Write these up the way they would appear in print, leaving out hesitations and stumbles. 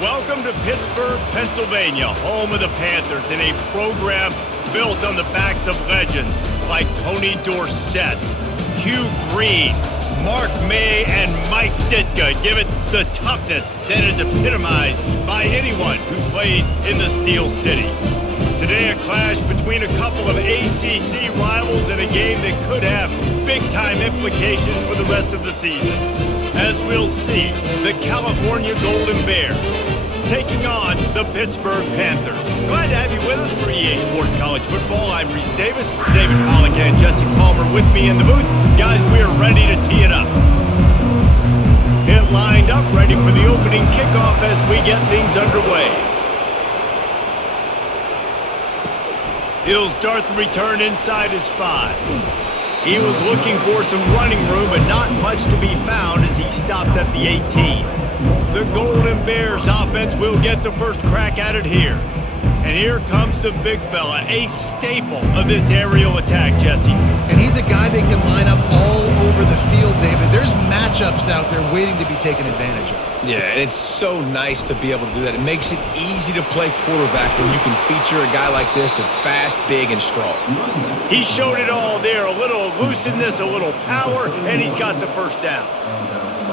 Welcome to Pittsburgh, Pennsylvania, home of the Panthers, and a program built on the backs of legends like Tony Dorsett, Hugh Green, Mark May, and Mike Ditka. Give it the toughness that is epitomized by anyone who plays in the Steel City. Today, a clash between a couple of ACC rivals in a game that could have big-time implications for the rest of the season. As we'll see, the California Golden Bears taking on the Pittsburgh Panthers. Glad to have you with us for EA Sports College Football. I'm Reese Davis, David Pollack, and Jesse Palmer with me in the booth. Guys, we are ready to tee it up. Pitt lined up, ready for the opening kickoff as we get things underway. He'll start the return inside his 5. He was looking for some running room, but not much to be found as he stopped at the 18. The Golden Bears offense will get the first crack at it here. And here comes the big fella, a staple of this aerial attack, Jesse. And he's a guy that can line up all over the field, David. There's matchups out there waiting to be taken advantage of. Yeah, and it's so nice to be able to do that. It makes it easy to play quarterback when you can feature a guy like this that's fast, big, and strong. He showed it all there, a little elusiveness, a little power, and he's got the first down.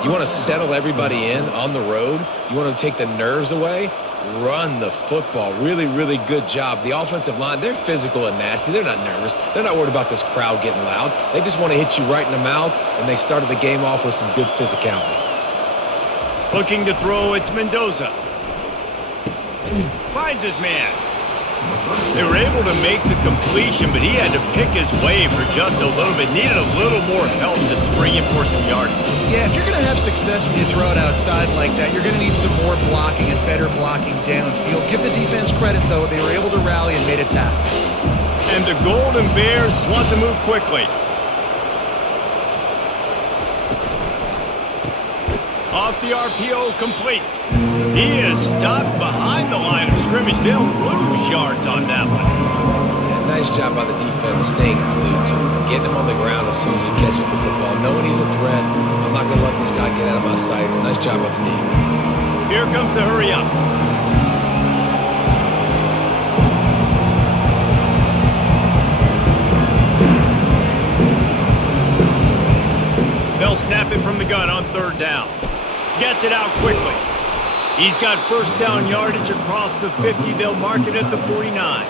You want to settle everybody in on the road? You want to take the nerves away? Run the football. Really, really good job. The offensive line, they're physical and nasty. They're not nervous. They're not worried about this crowd getting loud. They just want to hit you right in the mouth, and they started the game off with some good physicality. Looking to throw, it's Mendoza. Finds his man. They were able to make the completion, but he had to pick his way for just a little bit. Needed a little more help to spring him for some yardage. Yeah, if you're going to have success when you throw it outside like that, you're going to need some more blocking and better blocking downfield. Give the defense credit, though. They were able to rally and made a tackle. And the Golden Bears want to move quickly. Off the RPO, complete. He is stopped behind the line of scrimmage. They'll lose yards on that one. Yeah, nice job by the defense staying glued to him, getting him on the ground as soon as he catches the football, knowing he's a threat. I'm not going to let this guy get out of my sights. Nice job by the D. Here comes the hurry up. They'll snap it from the gun on third down. Gets it out quickly. He's got first down yardage across the 50. They'll mark it at the 49.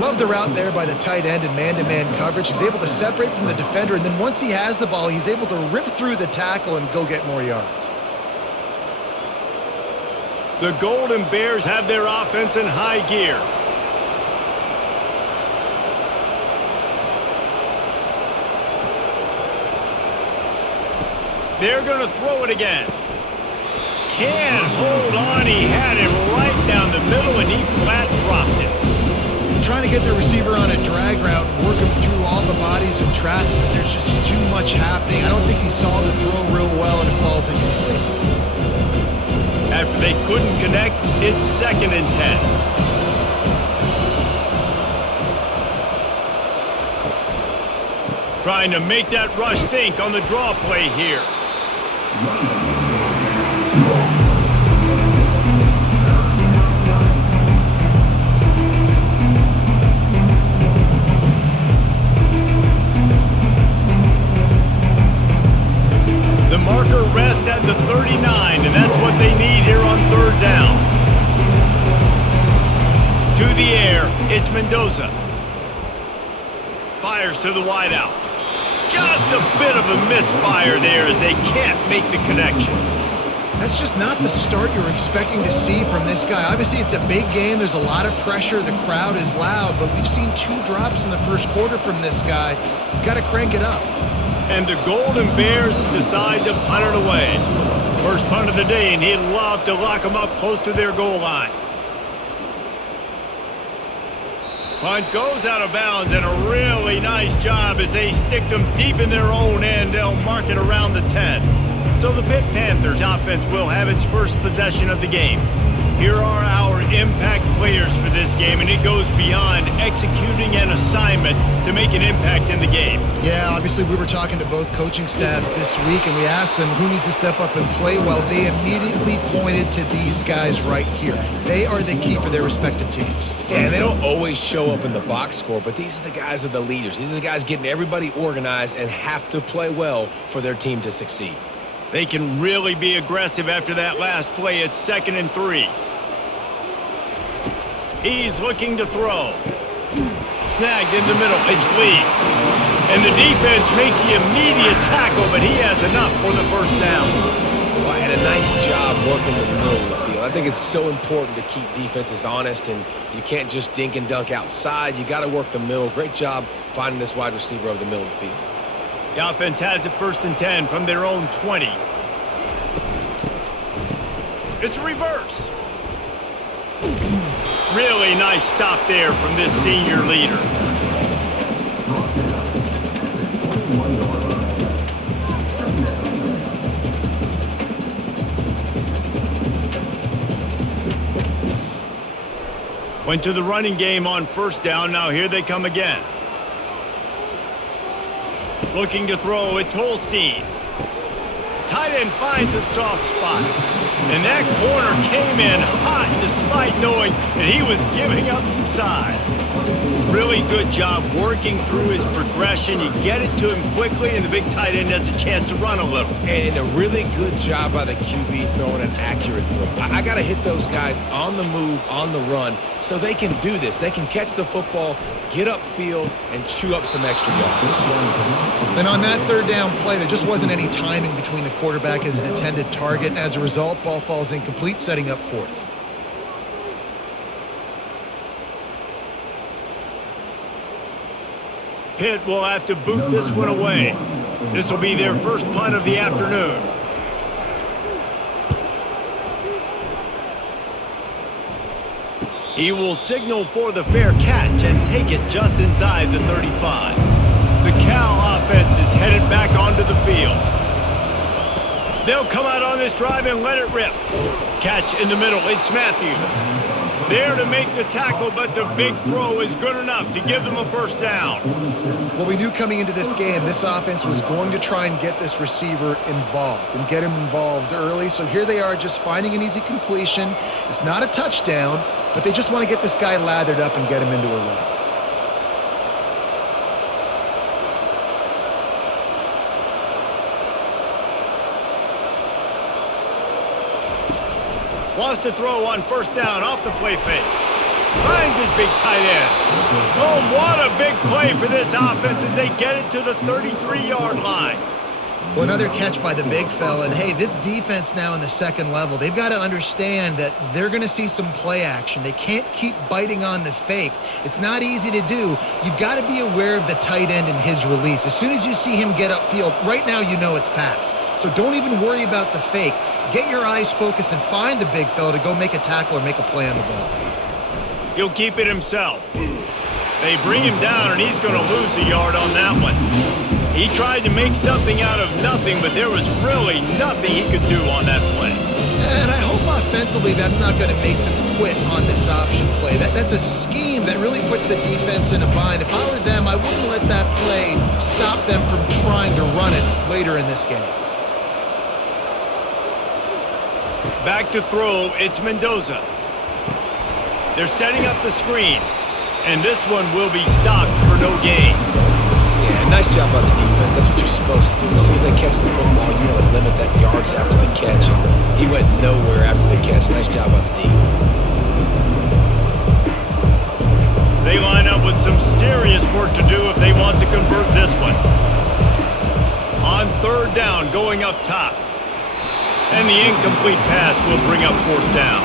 Love the route there by the tight end in man-to-man coverage. He's able to separate from the defender, and then once he has the ball, he's able to rip through the tackle and go get more yards. The Golden Bears have their offense in high gear. They're going to throw it again. Can't hold on. He had it right down the middle, and he flat dropped it. Trying to get the receiver on a drag route and work him through all the bodies and traffic, but there's just too much happening. I don't think he saw the throw real well, and it falls incomplete. After they couldn't connect, it's 2nd and 10. Trying to make that rush think on the draw play here. The marker rests at the 39, and that's what they need here on third down. To the air, it's Mendoza. Fires to the wideout. Just a bit of a misfire there as they can't make the connection. That's just not the start you're expecting to see from this guy. Obviously, it's a big game. There's a lot of pressure. The crowd is loud, but we've seen 2 drops in the first quarter from this guy. He's got to crank it up. And the Golden Bears decide to punt it away. First punt of the day, and he'd love to lock them up close to their goal line. Punt goes out of bounds, and a really nice job as they stick them deep in their own end. They'll mark it around the 10. So the Pitt Panthers offense will have its first possession of the game. Here are our impact players for this game, and it goes beyond executing an assignment to make an impact in the game. Yeah, obviously we were talking to both coaching staffs this week, and we asked them who needs to step up and play well. They immediately pointed to these guys right here. They are the key for their respective teams. Yeah, and they don't always show up in the box score, but these are the guys that are the leaders. These are the guys getting everybody organized and have to play well for their team to succeed. They can really be aggressive after that last play. It's 2nd and 3. He's looking to throw. Snagged in the middle. It's Lee. And the defense makes the immediate tackle, but he has enough for the first down. Well, and a nice job working the middle of the field. I think it's so important to keep defenses honest, and you can't just dink and dunk outside. You got to work the middle. Great job finding this wide receiver over the middle of the field. The offense has it 1st and 10 from their own 20. It's a reverse. Really nice stop there from this senior leader. Went to the running game on 1st down. Now here they come again. Looking to throw. It's Holstein. Tight end finds a soft spot. And that corner came in hot despite knowing that he was giving up some size. Really good job working through his progression. You get it to him quickly, and the big tight end has a chance to run a little. And a really good job by the QB throwing an accurate throw. I got to hit those guys on the move, on the run, so they can do this. They can catch the football, get upfield, and chew up some extra yards. Then on that 3rd down play, there just wasn't any timing between the quarterback as an intended target, and as a result, ball falls incomplete, setting up 4th. Pitt will have to boot this one away. This will be their first punt of the afternoon. He will signal for the fair catch and take it just inside the 35. The Cal offense is headed back onto the field. They'll come out on this drive and let it rip. Catch in the middle. It's Matthews. There to make the tackle, but the big throw is good enough to give them a first down. Well, we knew coming into this game, this offense was going to try and get this receiver involved and get him involved early. So here they are just finding an easy completion. It's not a touchdown, but they just want to get this guy lathered up and get him into a run. Wants to throw on 1st down off the play fake. Finds his big tight end. Oh, what a big play for this offense as they get it to the 33-yard line. Well, another catch by the big fella. And, hey, this defense now in the 2nd level, they've got to understand that they're going to see some play action. They can't keep biting on the fake. It's not easy to do. You've got to be aware of the tight end and his release. As soon as you see him get upfield, right now you know it's pass. So don't even worry about the fake. Get your eyes focused and find the big fella to go make a tackle or make a play on the ball. He'll keep it himself. They bring him down, and he's going to lose a yard on that one. He tried to make something out of nothing, but there was really nothing he could do on that play. And I hope offensively that's not going to make them quit on this option play. That's a scheme that really puts the defense in a bind. If I were them, I wouldn't let that play stop them from trying to run it later in this game. Back to throw, it's Mendoza. They're setting up the screen, and this one will be stopped for no gain. Yeah, nice job by the defense. That's what you're supposed to do. As soon as they catch the football, you want to limit that yards after the catch. And he went nowhere after the catch. Nice job by the D. They line up with some serious work to do if they want to convert this one. On 3rd down, going up top. And the incomplete pass will bring up 4th down.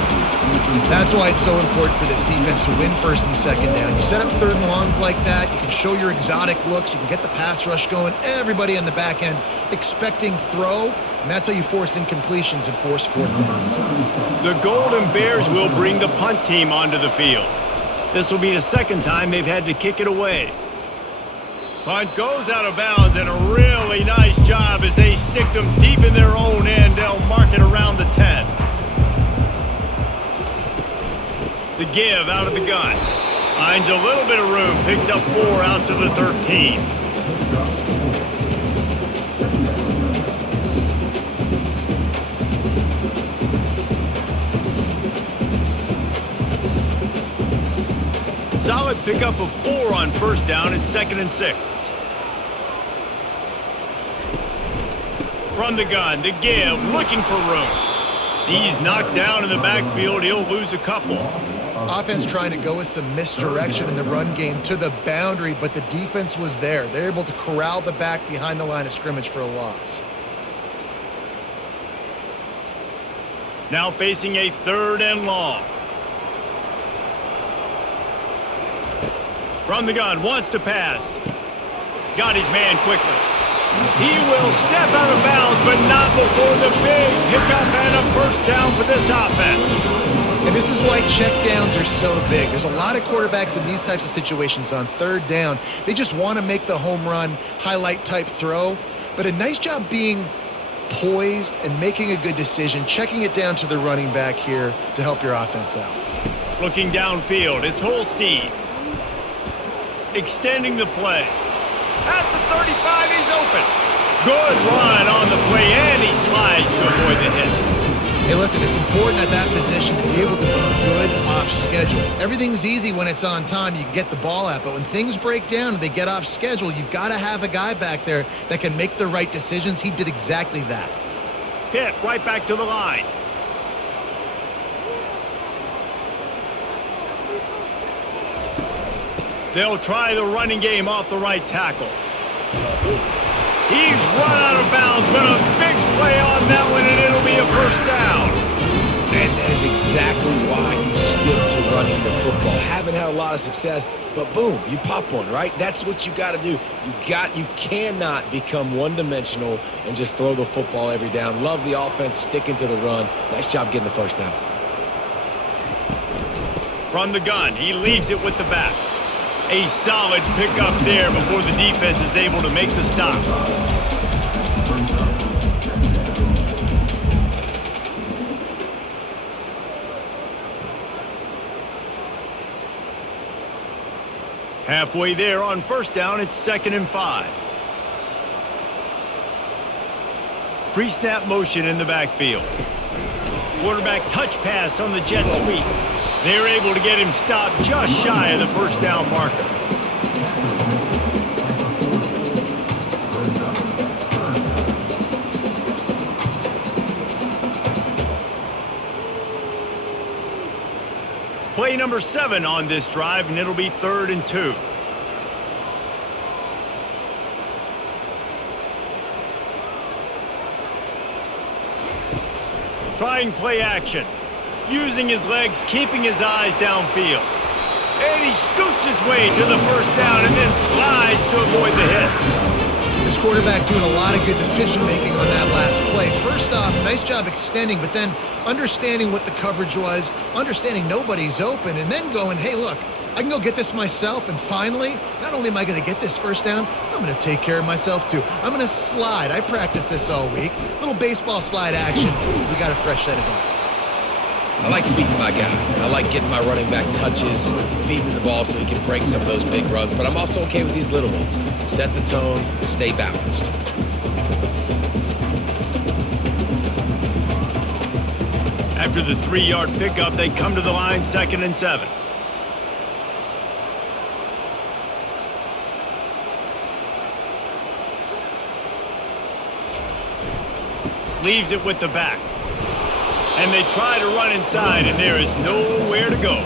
That's why it's so important for this defense to win 1st and 2nd down. You set up 3rd and longs like that, you can show your exotic looks, you can get the pass rush going, everybody on the back end expecting throw, and that's how you force incompletions and force 4th downs. The Golden Bears will bring the punt team onto the field. This will be the 2nd time they've had to kick it away. Punt goes out of bounds, and a really nice job as they stick them deep in their own end. They'll mark it around the 10. The give out of the gun. Finds a little bit of room, picks up 4 out to the 13. Solid pickup of 4 on first down. It's 2nd and 6. From the gun, the give, looking for room. He's knocked down in the backfield. He'll lose a couple. Offense trying to go with some misdirection in the run game to the boundary, but the defense was there. They're able to corral the back behind the line of scrimmage for a loss. Now facing a 3rd and long. From the gun, wants to pass. Got his man quickly. He will step out of bounds, but not before the big pickup and a first down for this offense. And this is why checkdowns are so big. There's a lot of quarterbacks in these types of situations on 3rd down. They just want to make the home run, highlight type throw. But a nice job being poised and making a good decision, checking it down to the running back here to help your offense out. Looking downfield, it's Holstein. Extending the play. At the 35, he's open. Good run on the play, and he slides to avoid the hit. Hey, listen, it's important at that position to be able to be good off schedule. Everything's easy when it's on time. You can get the ball out. But when things break down and they get off schedule, you've got to have a guy back there that can make the right decisions. He did exactly that. Pitt right back to the line. They'll try the running game off the right tackle. He's run out of bounds, but a big play on that one, and it'll be a first down. And that is exactly why you stick to running the football. Haven't had a lot of success, but boom, you pop one, right? That's what you got to do. You cannot become one-dimensional and just throw the football every down. Love the offense sticking to the run. Nice job getting the first down. From the gun, he leaves it with the back. A solid pickup there before the defense is able to make the stop. Halfway there on first down, it's 2nd and 5. Pre-snap motion in the backfield. Quarterback touch pass on the jet sweep. They're able to get him stopped just shy of the first down marker. Play number 7 on this drive, and it'll be 3rd and 2. Trying play action. Using his legs, keeping his eyes downfield. And he scoots his way to the first down and then slides to avoid the hit. This quarterback doing a lot of good decision-making on that last play. First off, nice job extending, but then understanding what the coverage was, understanding nobody's open, and then going, hey, look, I can go get this myself, and finally, not only am I going to get this first down, I'm going to take care of myself too. I'm going to slide. I practiced this all week. Little baseball slide action. We got a fresh set of downs. I like feeding my guy. I like getting my running back touches, feeding the ball so he can break some of those big runs. But I'm also okay with these little ones. Set the tone, stay balanced. After the 3-yard pickup, they come to the line, 2nd and 7. Leaves it with the back. And they try to run inside, and there is nowhere to go.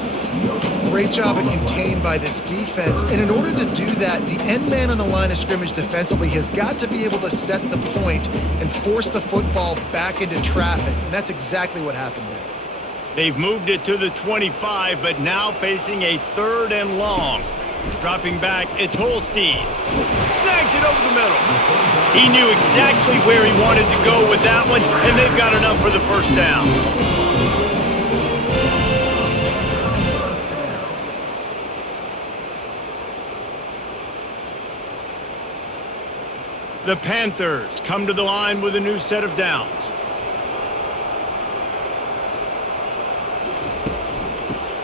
Great job of contained by this defense. And in order to do that, the end man on the line of scrimmage defensively has got to be able to set the point and force the football back into traffic. And that's exactly what happened there. They've moved it to the 25, but now facing a 3rd and long. Dropping back, it's Holstein. Snags it over the middle. He knew exactly where he wanted to go with that one, and they've got enough for the first down. The Panthers come to the line with a new set of downs.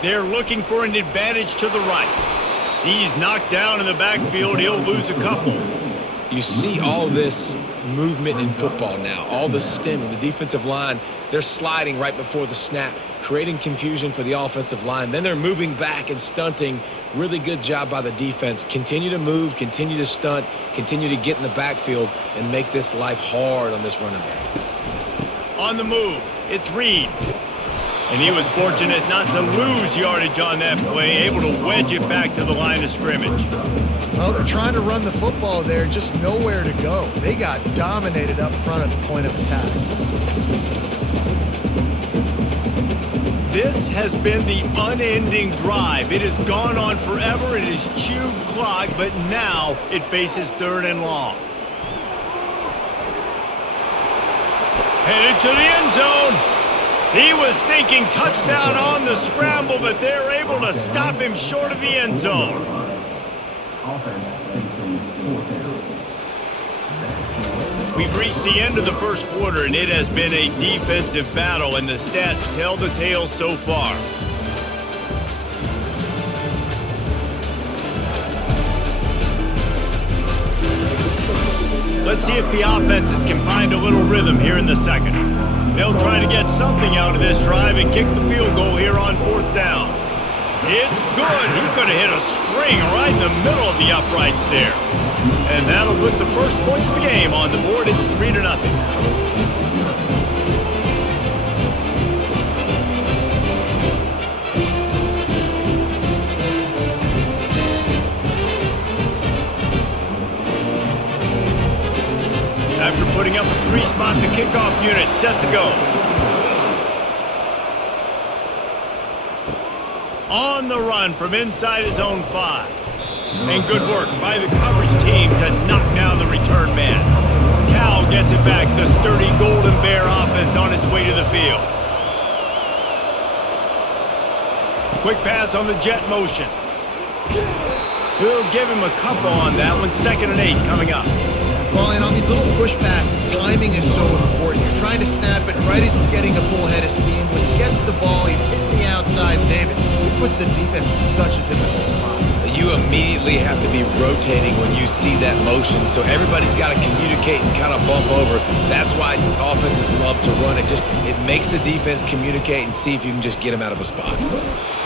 They're looking for an advantage to the right. He's knocked down in the backfield. He'll lose a couple. You see all this movement in football now, all the stemming, the defensive line, they're sliding right before the snap, creating confusion for the offensive line. Then they're moving back and stunting. Really good job by the defense. Continue to move, continue to stunt, continue to get in the backfield and make this life hard on this running back. On the move, it's Reed. And he was fortunate not to lose yardage on that play, able to wedge it back to the line of scrimmage. Well, they're trying to run the football there, just nowhere to go. They got dominated up front at the point of attack. This has been the unending drive. It has gone on forever. It has chewed clock, but now it faces 3rd and long. Headed to the end zone. He was thinking touchdown on the scramble, but they're able to stop him short of the end zone. We've reached the end of the first quarter, and it has been a defensive battle, and the stats tell the tale so far. Let's see if the offenses can find a little rhythm here in the second. They'll try to get something out of this drive and kick the field goal here on 4th down. It's good. He could have hit a string right in the middle of the uprights there. And that'll put the first points of the game on the board. It's 3-0. After putting up a 3-spot, the kickoff unit set to go. On the run from inside his own 5. And good work by the coverage team to knock down the return man. Cal gets it back, the sturdy Golden Bear offense on its way to the field. Quick pass on the jet motion. We'll give him a couple on that one. 2nd and 8 coming up. Well, and on these little push passes, timing is so important. You're trying to snap it right as he's getting a full head of steam. When he gets the ball, he's hitting the outside. David, he puts the defense in such a difficult spot. You immediately have to be rotating when you see that motion, so everybody's got to communicate and kind of bump over. That's why offenses love to run it. It makes the defense communicate and see if you can just get him out of a spot.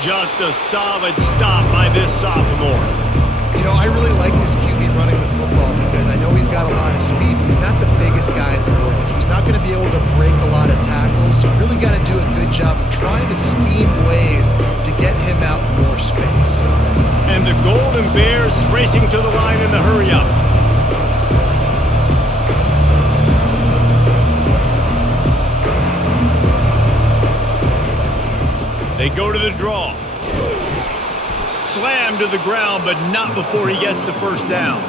Just a solid stop by this sophomore. You know, I really like this QB running the football because I know he's got a lot of speed, but he's not the biggest guy in the world. So he's not going to be able to break a lot of tackles. So you really got to do a good job of trying to scheme ways to get him out more space. And the Golden Bears racing to the line in the hurry-up. They go to the draw. Slam to the ground, but not before he gets the first down.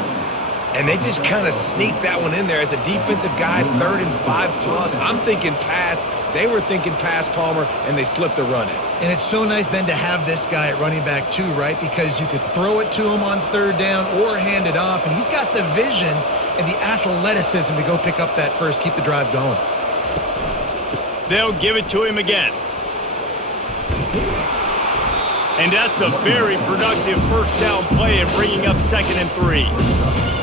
And they just kind of sneak that one in there as a defensive guy, 3rd and 5+. I'm thinking pass. They were thinking pass, Palmer, and they slipped the run in. And it's so nice then to have this guy at running back too, right? Because you could throw it to him on 3rd down or hand it off, and he's got the vision and the athleticism to go pick up that first, keep the drive going. They'll give it to him again. And that's a very productive first down play and bringing up 2nd and 3.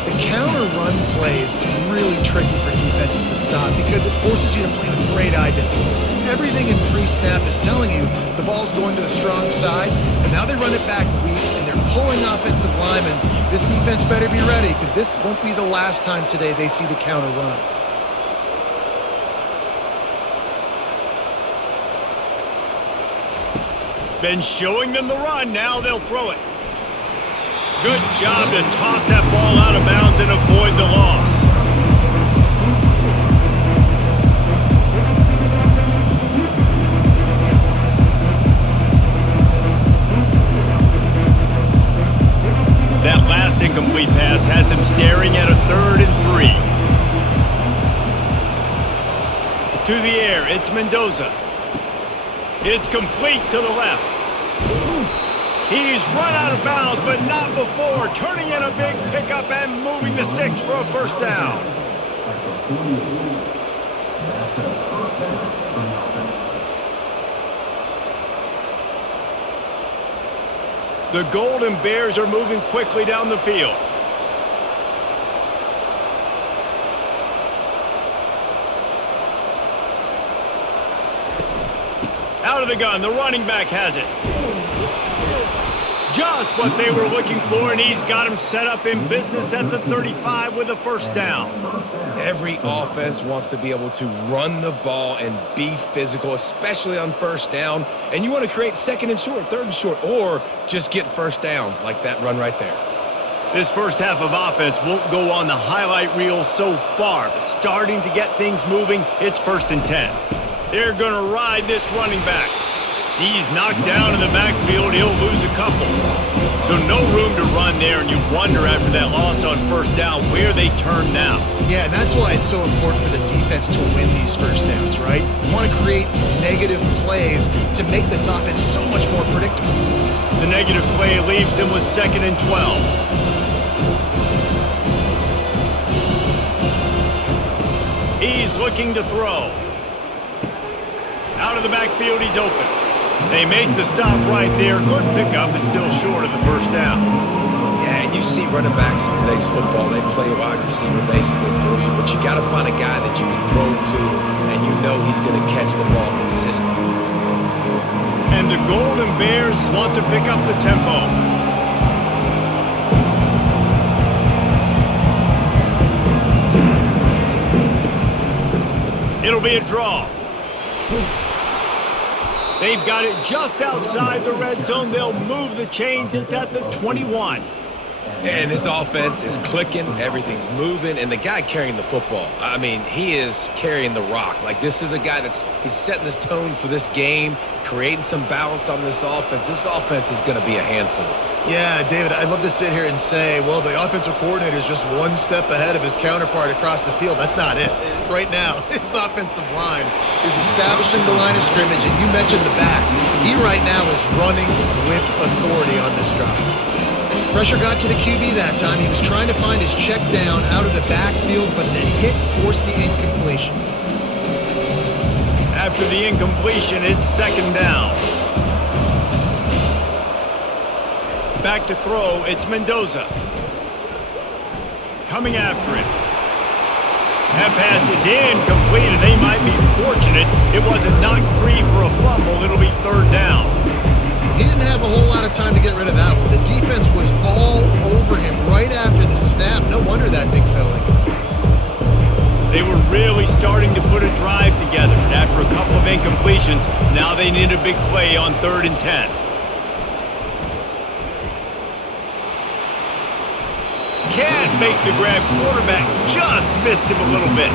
The counter run play is really tricky for defenses to stop because it forces you to play with great eye discipline. Everything in pre-snap is telling you the ball's going to the strong side, but now they run it back weak and they're pulling offensive linemen. This defense better be ready because this won't be the last time today they see the counter run. Been showing them the run, now they'll throw it. Good job to toss that ball out of bounds and avoid the loss. That last incomplete pass has him staring at a 3rd and 3. To the air, it's Mendoza. It's complete to the left. He's run out of bounds, but not before turning in a big pickup and moving the sticks for a first down. The Golden Bears are moving quickly down the field. Out of the gun, the running back has it. Just what they were looking for, and he's got him set up in business at the 35 with a first down. Every offense wants to be able to run the ball and be physical, especially on first down. And you want to create second and short, third and short, or just get first downs like that run right there. This first half of offense won't go on the highlight reel so far, but starting to get things moving, it's 1st and 10. They're going to ride this running back. He's knocked down in the backfield. He'll lose a couple. So no room to run there, and you wonder after that loss on first down where they turn now. Yeah, and that's why it's so important for the defense to win these first downs, right? You want to create negative plays to make this offense so much more predictable. The negative play leaves them with 2nd and 12. He's looking to throw. Out of the backfield, he's open. They make the stop right there. Good pickup, but still short of the first down. Yeah, and you see running backs in today's football, they play wide receiver basically for you, but you got to find a guy that you can throw it to, and you know he's going to catch the ball consistently. And the Golden Bears want to pick up the tempo. It'll be a draw. They've got it just outside the red zone. They'll move the chains. It's at the 21. And this offense is clicking. Everything's moving. And the guy carrying the football, I mean, he is carrying the rock. Like, this is a guy he's setting this tone for this game, creating some balance on this offense. This offense is going to be a handful. Yeah, David, I'd love to sit here and say, well, the offensive coordinator is just one step ahead of his counterpart across the field. That's not it. Right now, his offensive line is establishing the line of scrimmage, and you mentioned the back. He right now is running with authority on this drive. Pressure got to the QB that time. He was trying to find his check down out of the backfield, but the hit forced the incompletion. After the incompletion, it's 2nd down. Back to throw, it's Mendoza. Coming after him. That pass is incomplete, and they might be fortunate it wasn't knocked free for a fumble. It'll be 3rd down. He didn't have a whole lot of time to get rid of that one. The defense was all over him right after the snap. No wonder that thing fell incomplete. They were really starting to put a drive together. After a couple of incompletions, now they need a big play on 3rd and 10. Can't make the grab. Quarterback just missed him a little bit.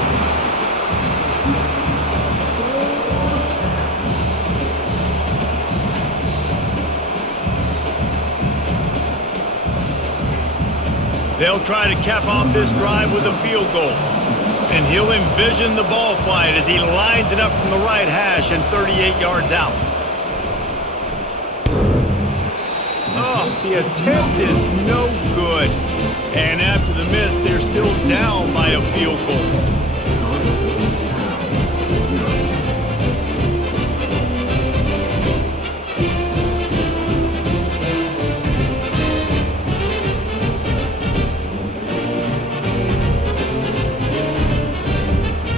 They'll try to cap off this drive with a field goal. And he'll envision the ball flight as he lines it up from the right hash and 38 yards out. Oh, the attempt is no good. And after the miss, they're still down by a field goal.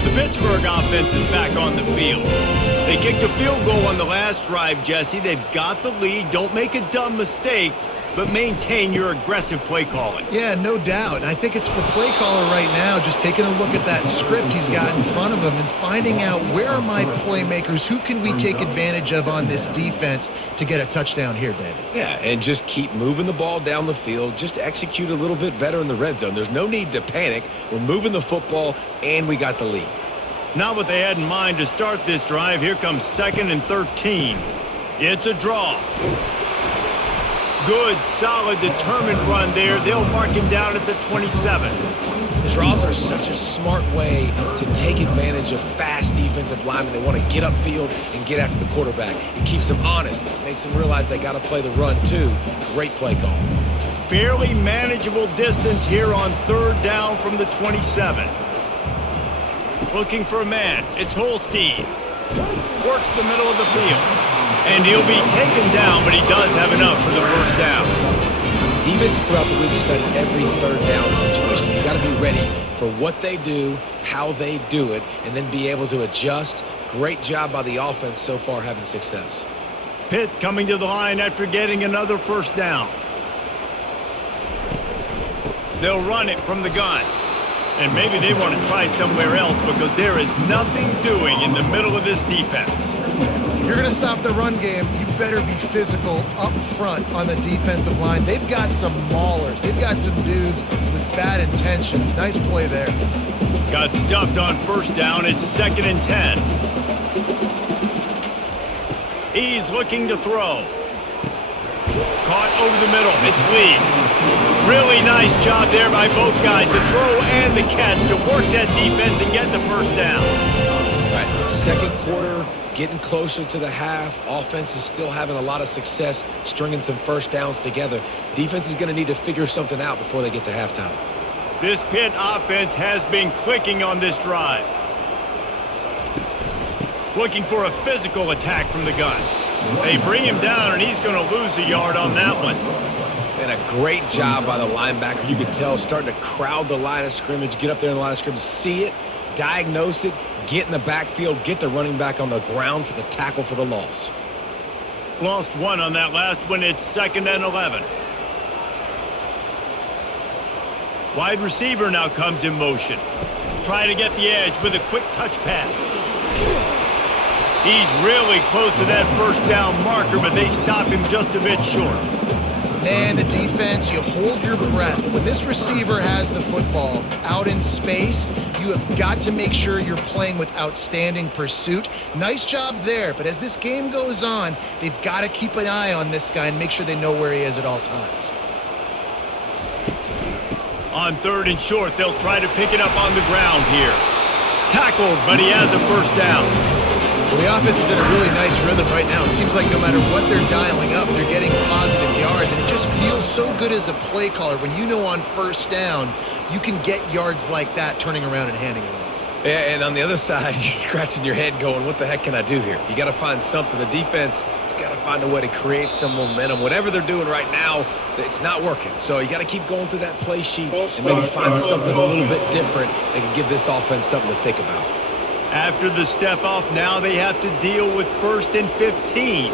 The Pittsburgh offense is back on the field. They kicked a field goal on the last drive, Jesse. They've got the lead. Don't make a dumb mistake, but maintain your aggressive play calling. Yeah, no doubt. And I think it's the play caller right now just taking a look at that script he's got in front of him and finding out where are my playmakers, who can we take advantage of on this defense to get a touchdown here, David. Yeah, and just keep moving the ball down the field. Just execute a little bit better in the red zone. There's no need to panic. We're moving the football, and we got the lead. Not what they had in mind to start this drive. Here comes 2nd and 13. It's a draw. Good, solid, determined run there. They'll mark him down at the 27. Draws are such a smart way to take advantage of fast defensive linemen. They want to get upfield and get after the quarterback. It keeps them honest, makes them realize they got to play the run too. Great play call. Fairly manageable distance here on 3rd down from the 27. Looking for a man. It's Holstein. Works the middle of the field. And he'll be taken down, but he does have enough for the first down. Defenses throughout the week study every 3rd down situation. You got to be ready for what they do, how they do it, and then be able to adjust. Great job by the offense so far having success. Pitt coming to the line after getting another first down. They'll run it from the gun. And maybe they want to try somewhere else because there is nothing doing in the middle of this defense. If you're going to stop the run game, you better be physical up front on the defensive line. They've got some maulers. They've got some dudes with bad intentions. Nice play there. Got stuffed on first down. It's 2nd and 10. He's looking to throw. Caught over the middle. It's Lee. Really nice job there by both guys to throw and the catch to work that defense and get the first down. All right, 2nd quarter, getting closer to the half. Offense is still having a lot of success stringing some first downs together. Defense is going to need to figure something out before they get to halftime. This Pitt offense has been clicking on this drive. Looking for a physical attack from the gun. They bring him down, and he's going to lose a yard on that one. And a great job by the linebacker. You could tell starting to crowd the line of scrimmage, get up there in the line of scrimmage, see it, diagnose it, get in the backfield, get the running back on the ground for the tackle for the loss. Lost one on that last one. It's 2nd and 11. Wide receiver now comes in motion. Trying to get the edge with a quick touch pass. He's really close to that first down marker, but they stop him just a bit short. Man, the defense, you hold your breath. When this receiver has the football out in space, you have got to make sure you're playing with outstanding pursuit. Nice job there, but as this game goes on, they've got to keep an eye on this guy and make sure they know where he is at all times. On 3rd and short, they'll try to pick it up on the ground here. Tackled, but he has a first down. Well, the offense is in a really nice rhythm right now. It seems like no matter what they're dialing up, they're getting positive yards, and it just feels so good as a play caller when you know on first down you can get yards like that turning around and handing it off. Yeah, and on the other side, you're scratching your head going, what the heck can I do here? You got to find something. The defense has got to find a way to create some momentum. Whatever they're doing right now, it's not working. So you got to keep going through that play sheet and maybe find something a little bit different that can give this offense something to think about. After the step off, now they have to deal with 1st and 15.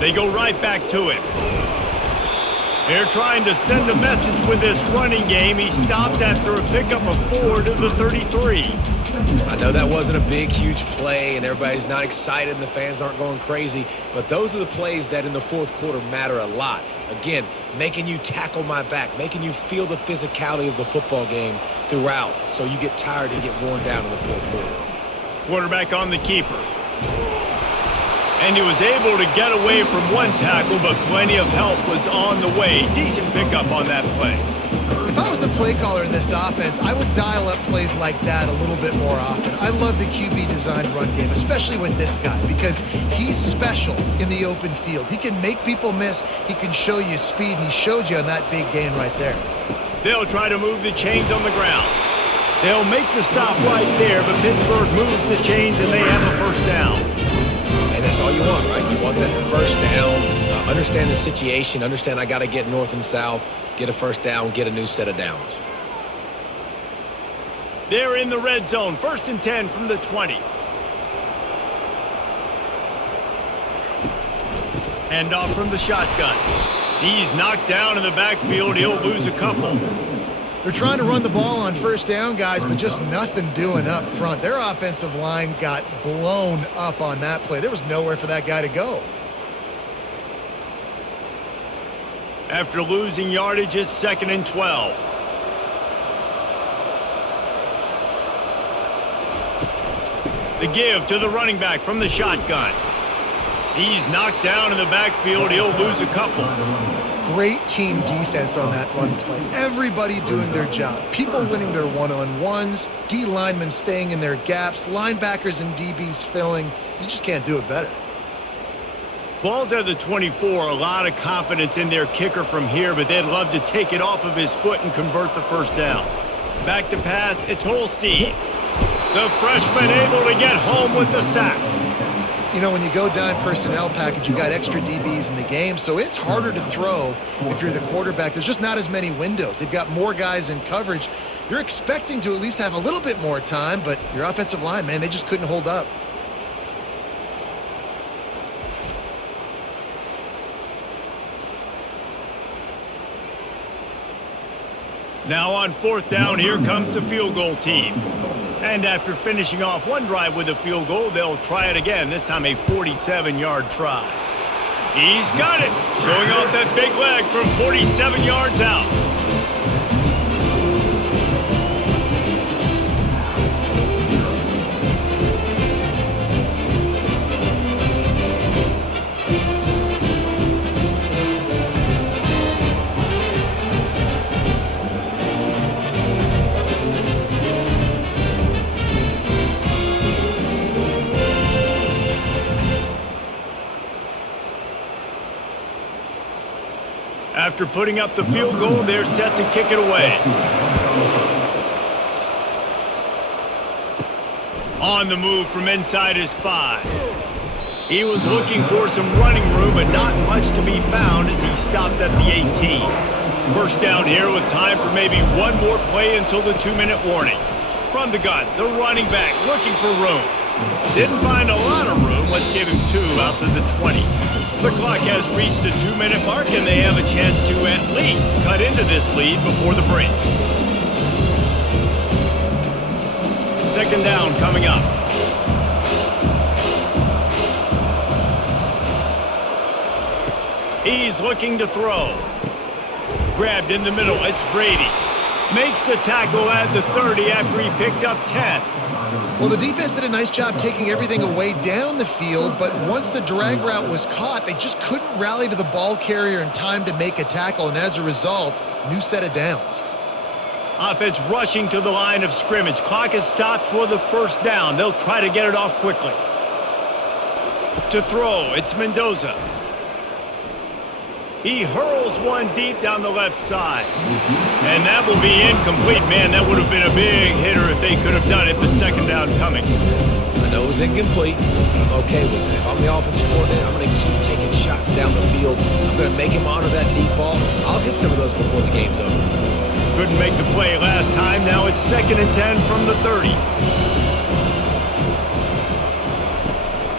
They go right back to it. They're trying to send a message with this running game. He stopped after a pickup of 4 to the 33. I know that wasn't a big, huge play, and everybody's not excited, and the fans aren't going crazy, but those are the plays that in the 4th quarter matter a lot. Again, making you tackle my back, making you feel the physicality of the football game throughout, so you get tired and get worn down in the 4th quarter. Quarterback on the keeper. And he was able to get away from one tackle, but plenty of help was on the way. Decent pickup on that play. If I was the play caller in this offense, I would dial up plays like that a little bit more often. I love the QB-designed run game, especially with this guy, because he's special in the open field. He can make people miss. He can show you speed, and he showed you on that big gain right there. They'll try to move the chains on the ground. They'll make the stop right there, but Pittsburgh moves the chains, and they have a first down. And that's all you want, right? You want that first down, understand the situation, understand I got to get north and south, get a first down, get a new set of downs. They're in the red zone, 1st and 10 from the 20. Hand off from the shotgun. He's knocked down in the backfield. He'll lose a couple. They're trying to run the ball on first down, guys, but just nothing doing up front. Their offensive line got blown up on that play. There was nowhere for that guy to go. After losing yardage, it's 2nd and 12. The give to the running back from the shotgun. He's knocked down in the backfield. He'll lose a couple. great team defense on that run play. Everybody doing their job. People winning their one-on-ones, D linemen staying in their gaps, linebackers and DBs filling. You just can't do it better. Ball's at the 24. A lot of confidence in their kicker from here, but they'd love to take it off of his foot and convert the first down. Back to pass, it's Holstein. The freshman able to get home with the sack. You know, when you go dime personnel package, you got extra DBs in the game, so it's harder to throw if you're the quarterback. There's just not as many windows. They've got more guys in coverage. You're expecting to at least have a little bit more time, but your offensive line, man, they just couldn't hold up. Now on fourth down, here comes the field goal team. And after finishing off one drive with a field goal, they'll try it again, this time a 47-yard try. He's got it, showing off that big leg from 47 yards out. After putting up the field goal, they're set to kick it away. On the move from inside his 5. He was looking for some running room, but not much to be found as he stopped at the 18. First down here with time for maybe one more play until the 2-minute warning. From the gun, the running back looking for room. Didn't find a lot of room. Let's give him 2 out to the 20. The clock has reached the 2-minute mark, and they have a chance to at least cut into this lead before the break. Second down coming up. He's looking to throw. Grabbed in the middle, it's Brady. Makes the tackle at the 30 after he picked up 10. Well, the defense did a nice job taking everything away down the field, but once the drag route was caught, they just couldn't rally to the ball carrier in time to make a tackle, and as a result, new set of downs. Offense rushing to the line of scrimmage. Clock is stopped for the first down. They'll try to get it off quickly. To throw, it's Mendoza. He hurls one deep down the left side. And that will be incomplete. Man, that would have been a big hitter if they could have done it, but second down coming. I know it was incomplete, but I'm okay with it. If I'm the offensive coordinator, I'm going to keep taking shots down the field. I'm going to make him honor that deep ball. I'll hit some of those before the game's over. Couldn't make the play last time. Now it's 2nd and 10 from the 30.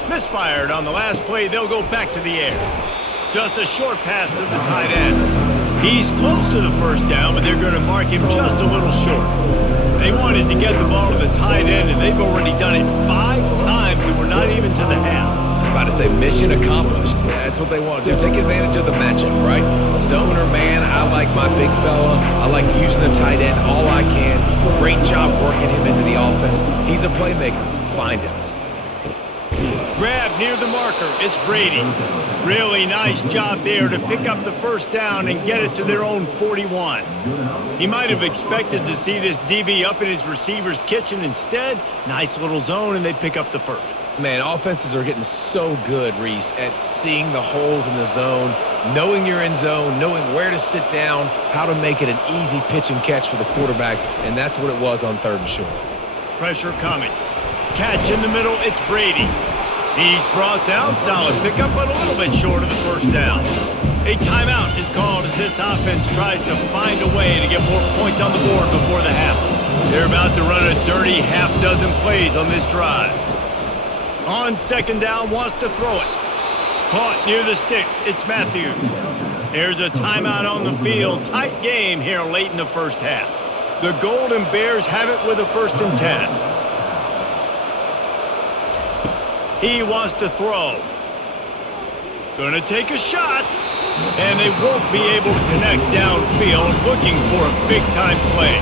Misfired on the last play. They'll go back to the air. Just a short pass to the tight end. He's close to the first down, but they're going to mark him just a little short. They wanted to get the ball to the tight end, and they've already done it 5 times, and we're not even to the half. I'm about to say mission accomplished. Yeah, that's what they want to do. Take advantage of the matchup, right? Zone or man, I like my big fella. I like using the tight end all I can. Great job working him into the offense. He's a playmaker. Find him. Grab near the marker. It's Brady. Really nice job there to pick up the first down and get it to their own 41. He might have expected to see this DB up in his receiver's kitchen. Instead, nice little zone, and they pick up the first. Man, offenses are getting so good, Reese, at seeing the holes in the zone, knowing you're in zone, knowing where to sit down, how to make it an easy pitch and catch for the quarterback, and that's what it was on 3rd and short. Pressure coming. Catch in the middle, it's Brady. He's brought down, solid pickup, but a little bit short of the first down. A timeout is called as this offense tries to find a way to get more points on the board before the half. They're about to run a dirty half-dozen plays on this drive. On 2nd down, wants to throw it. Caught near the sticks, it's Matthews. There's a timeout on the field. Tight game here late in the first half. The Golden Bears have it with a 1st and 10. He wants to throw. Gonna take a shot. And they won't be able to connect downfield, looking for a big-time play.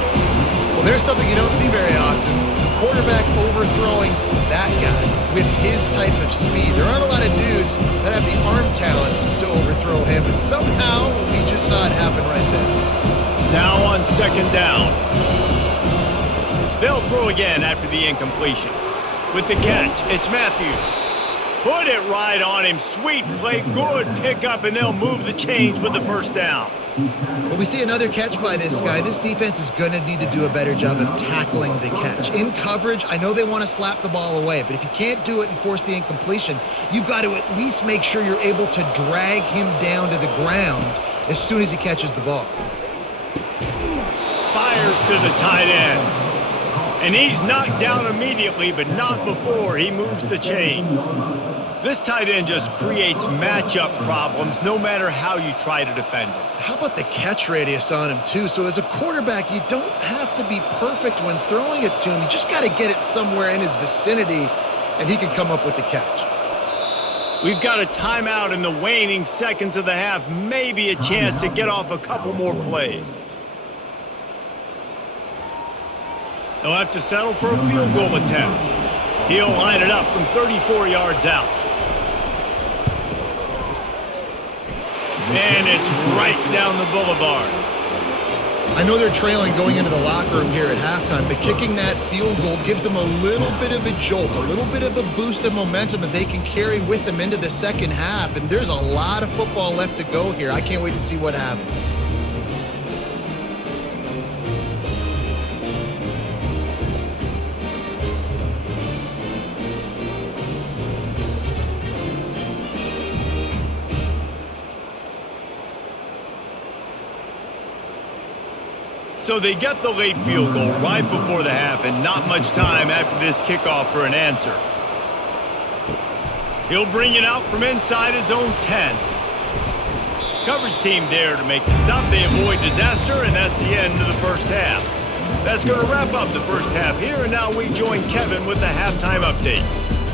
Well, there's something you don't see very often. quarterback overthrowing that guy with his type of speed. There aren't a lot of dudes that have the arm talent to overthrow him, but somehow we just saw it happen right there. Now on second down. They'll throw again after the incompletion. With the catch, it's Matthews. Put it right on him. Sweet play, good pickup, and they'll move the chains with the first down. When we see another catch by this guy, this defense is going to need to do a better job of tackling the catch. In coverage, I know they want to slap the ball away, but if you can't do it and force the incompletion, you've got to at least make sure you're able to drag him down to the ground as soon as he catches the ball. Fires to the tight end. And he's knocked down immediately, but not before he moves the chains. This tight end just creates matchup problems no matter how you try to defend him. How about the catch radius on him, too? So as a quarterback, you don't have to be perfect when throwing it to him. You just got to get it somewhere in his vicinity, and he can come up with the catch. We've got a timeout in the waning seconds of the half, maybe a chance to get off a couple more plays. They'll have to settle for a field goal attempt. He'll line it up from 34 yards out. And it's right down the boulevard. I know they're trailing going into the locker room here at halftime, but kicking that field goal gives them a little bit of a jolt, a little bit of a boost of momentum that they can carry with them into the second half. And there's a lot of football left to go here. I can't wait to see what happens. So they get the late field goal right before the half and not much time after this kickoff for an answer. He'll bring it out from inside his own 10. Coverage team there to make the stop. They avoid disaster, and that's the end of the first half. That's going to wrap up the first half here, and now we join Kevin with the halftime update.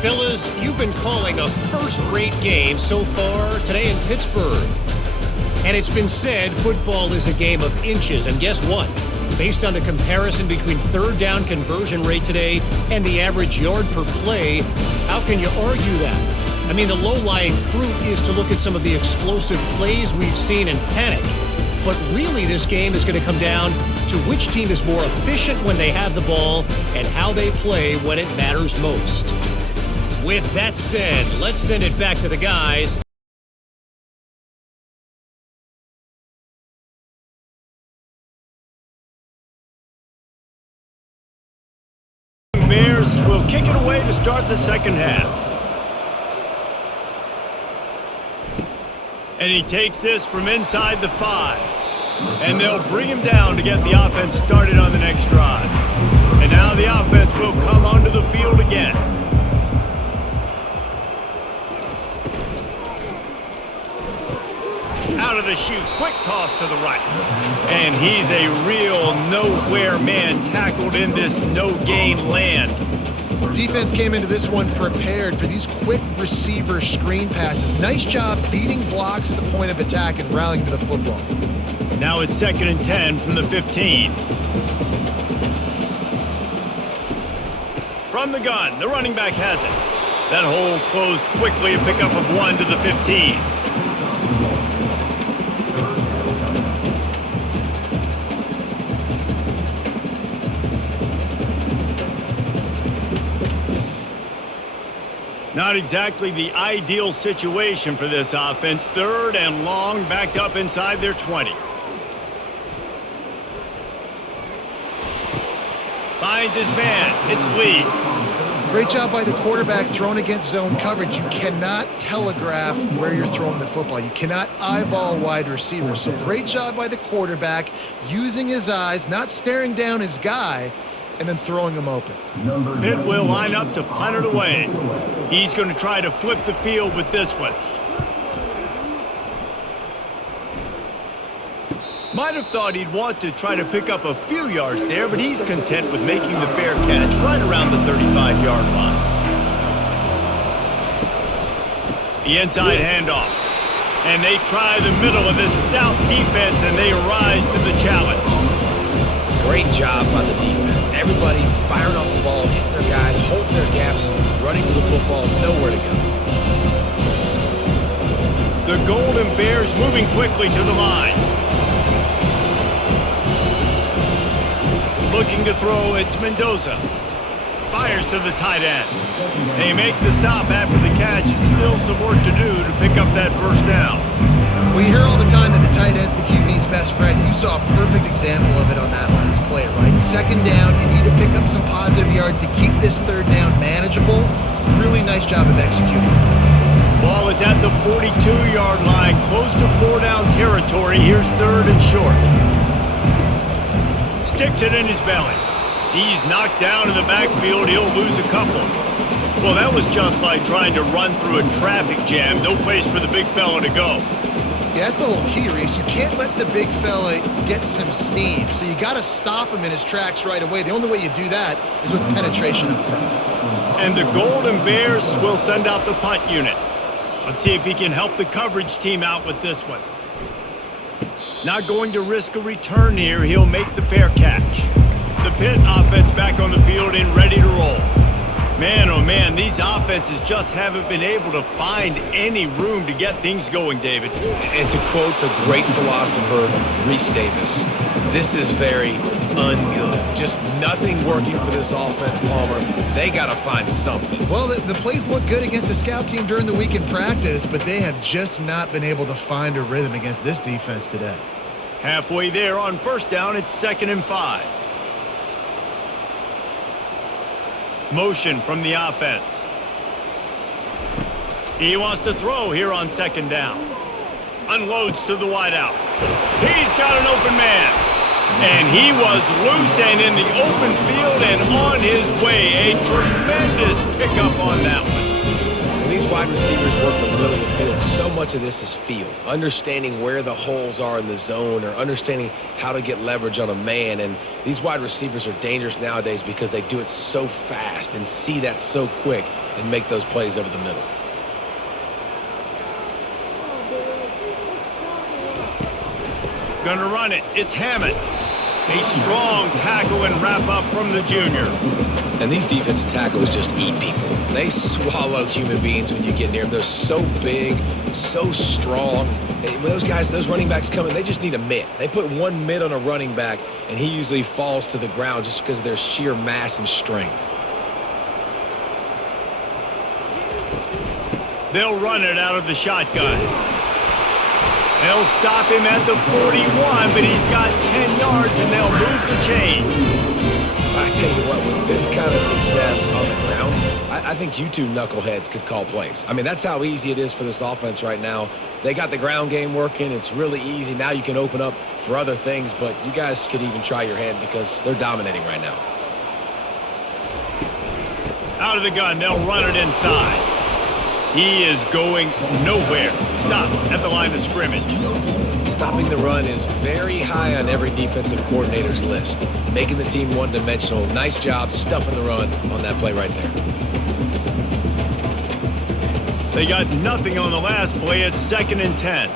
Fellas, you've been calling a first-rate game so far today in Pittsburgh. And it's been said football is a game of inches, and guess what? Based on the comparison between third down conversion rate today and the average yard per play, how can you argue that? I mean, the low-lying fruit is to look at some of the explosive plays we've seen and panic. But really, this game is going to come down to which team is more efficient when they have the ball and how they play when it matters most. With that said, let's send it back to the guys. Bears will kick it away to start the second half. And he takes this from inside the 5. And they'll bring him down to get the offense started on the next drive. And now the offense will come onto the field again. Out of the chute, quick toss to the right. And he's a real nowhere man tackled in this no-gain land. Defense came into this one prepared for these quick receiver screen passes. Nice job beating blocks at the point of attack and rallying to the football. Now it's 2nd and 10 from the 15. From the gun, the running back has it. That hole closed quickly, a pickup of 1 to the 15. Not exactly the ideal situation for this offense. 3rd and long, backed up inside their 20. Finds his man. It's Lee. Great job by the quarterback thrown against zone coverage. You cannot telegraph where you're throwing the football. You cannot eyeball wide receivers. So great job by the quarterback using his eyes, not staring down his guy, and then throwing him open. Pitt will line up to punt it away. He's going to try to flip the field with this one. Might have thought he'd want to try to pick up a few yards there, but he's content with making the fair catch right around the 35-yard line. The inside handoff. And they try the middle of this stout defense, and they rise to the challenge. Great job by the defense. Everybody firing off the ball, hitting their guys, holding their gaps, running to the football, nowhere to go. The Golden Bears moving quickly to the line. Looking to throw, it's Mendoza. Fires to the tight end. They make the stop after the catch. It's still some work to do to pick up that first down. Well, you hear all the time that the tight end's the QB's best friend. You saw a perfect example of it on that last play, right? Second down, you need to pick up some positive yards to keep this third down manageable. Really nice job of executing. Ball is at the 42-yard line, close to 4-down territory. Here's third and short. Sticks it in his belly. He's knocked down in the backfield. He'll lose a couple. Well, that was just like trying to run through a traffic jam. No place for the big fella to go. Yeah, that's the whole key, Reese. You can't let the big fella get some steam. So you got to stop him in his tracks right away. The only way you do that is with penetration up front. And the Golden Bears will send out the punt unit. Let's see if he can help the coverage team out with this one. Not going to risk a return here. He'll make the fair catch. The Pitt offense back on the field and ready to roll. Man, oh man, these offenses just haven't been able to find any room to get things going, David. And to quote the great philosopher, Reese Davis, this is very ungood. Just nothing working for this offense, Palmer. They got to find something. Well, the plays look good against the scout team during the week in practice, but they have just not been able to find a rhythm against this defense today. Halfway there on first down, it's 2nd and 5. Motion from the offense. He wants to throw here on 2nd down. Unloads to the wideout. He's got an open man. And he was loose and in the open field and on his way. A tremendous pickup on that one. When these wide receivers work the middle of the field, so much of this is feel. Understanding where the holes are in the zone or understanding how to get leverage on a man. And these wide receivers are dangerous nowadays because they do it so fast and see that so quick and make those plays over the middle. Gonna run it. It's Hammond. A strong tackle and wrap up from the junior. And these defensive tackles just eat people. They swallow human beings when you get near them. They're so big, so strong. When those guys, those running backs come in, they just need a mitt. They put one mitt on a running back, and he usually falls to the ground just because of their sheer mass and strength. They'll run it out of the shotgun. They'll stop him at the 41, but he's got 10 yards, and they'll move the chains. I tell you what, with this kind of success on the ground, I think you two knuckleheads could call plays. I mean, that's how easy it is for this offense right now. They got the ground game working. It's really easy. Now you can open up for other things, but you guys could even try your hand because they're dominating right now. Out of the gun, they'll run it inside. He is going nowhere. Stop at the line of scrimmage. Stopping the run is very high on every defensive coordinator's list. Making the team one-dimensional. Nice job stuffing the run on that play right there. They got nothing on the last play. It's 2nd and 10.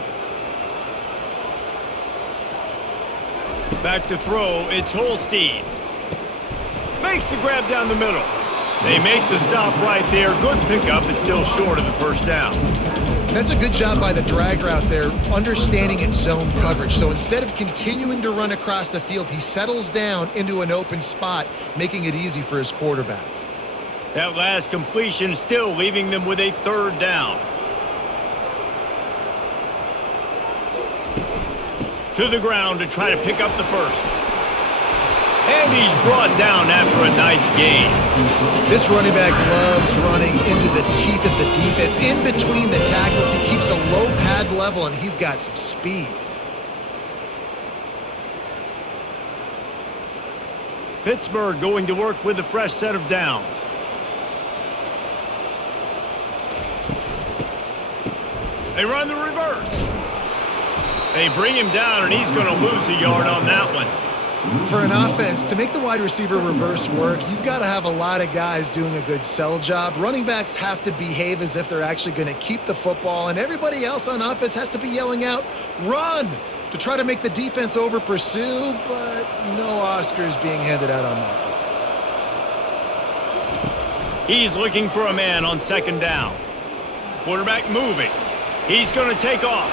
Back to throw. It's Holstein. Makes the grab down the middle. They make the stop right there. Good pickup. It's still short of the first down. That's a good job by the drag route there, understanding its zone coverage. So instead of continuing to run across the field, he settles down into an open spot, making it easy for his quarterback. That last completion still leaving them with a 3rd down. To the ground to try to pick up the first. And he's brought down after a nice gain. This running back loves running into the teeth of the defense. In between the tackles, he keeps a low pad level, and he's got some speed. Pittsburgh going to work with a fresh set of downs. They run the reverse. They bring him down, and he's going to lose a yard on that one. For an offense, to make the wide receiver reverse work, you've got to have a lot of guys doing a good sell job. Running backs have to behave as if they're actually going to keep the football, and everybody else on offense has to be yelling out, "Run!" to try to make the defense over pursue, but no Oscars being handed out on that. He's looking for a man on second down. Quarterback moving. He's going to take off.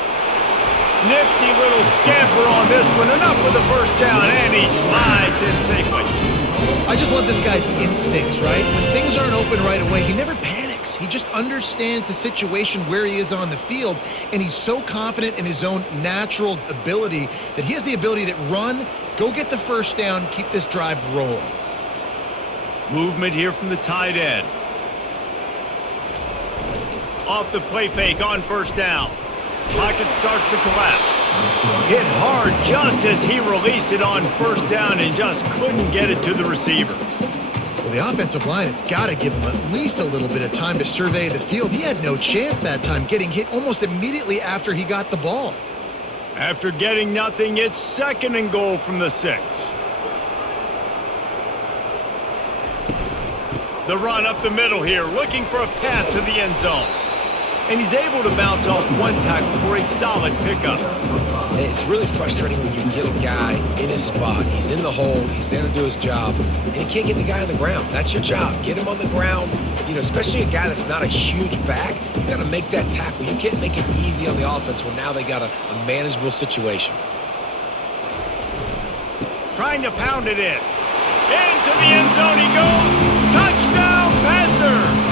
Nifty little scamper on this one. Enough for the first down, and he slides in safely. I just love this guy's instincts, right? When things aren't open right away, he never panics. He just understands the situation where he is on the field, and he's so confident in his own natural ability that he has the ability to run, go get the first down, keep this drive rolling. Movement here from the tight end. Off the play fake on first down. Pocket starts to collapse. Hit hard just as he released it on first down and just couldn't get it to the receiver. Well, the offensive line has got to give him at least a little bit of time to survey the field. He had no chance that time, getting hit almost immediately after he got the ball. After getting nothing, it's 2nd and goal from the 6. The run up the middle here, looking for a path to the end zone. And he's able to bounce off one tackle for a solid pickup. It's really frustrating when you get a guy in his spot. He's in the hole. He's there to do his job. And you can't get the guy on the ground. That's your job. Get him on the ground. You know, especially a guy that's not a huge back. You got to make that tackle. You can't make it easy on the offense when now they got a manageable situation. Trying to pound it in. Into the end zone he goes. Touchdown, Panthers!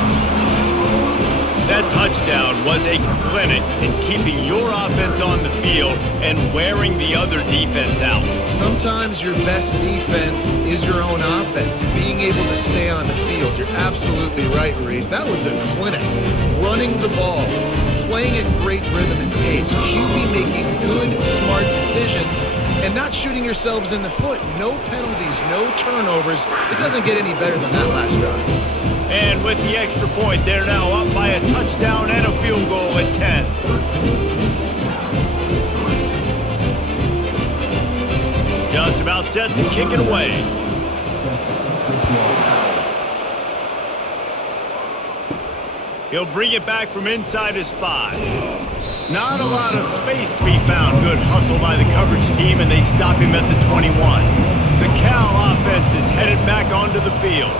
That touchdown was a clinic in keeping your offense on the field and wearing the other defense out. Sometimes your best defense is your own offense, being able to stay on the field. You're absolutely right, Reese. That was a clinic. Running the ball, playing at great rhythm and pace, QB making good, smart decisions, and not shooting yourselves in the foot. No penalties, no turnovers. It doesn't get any better than that last drive. And with the extra point, they're now up by a touchdown and a field goal at 10. Just about set to kick it away. He'll bring it back from inside his 5. Not a lot of space to be found. Good hustle by the coverage team, and they stop him at the 21. The Cal offense is headed back onto the field.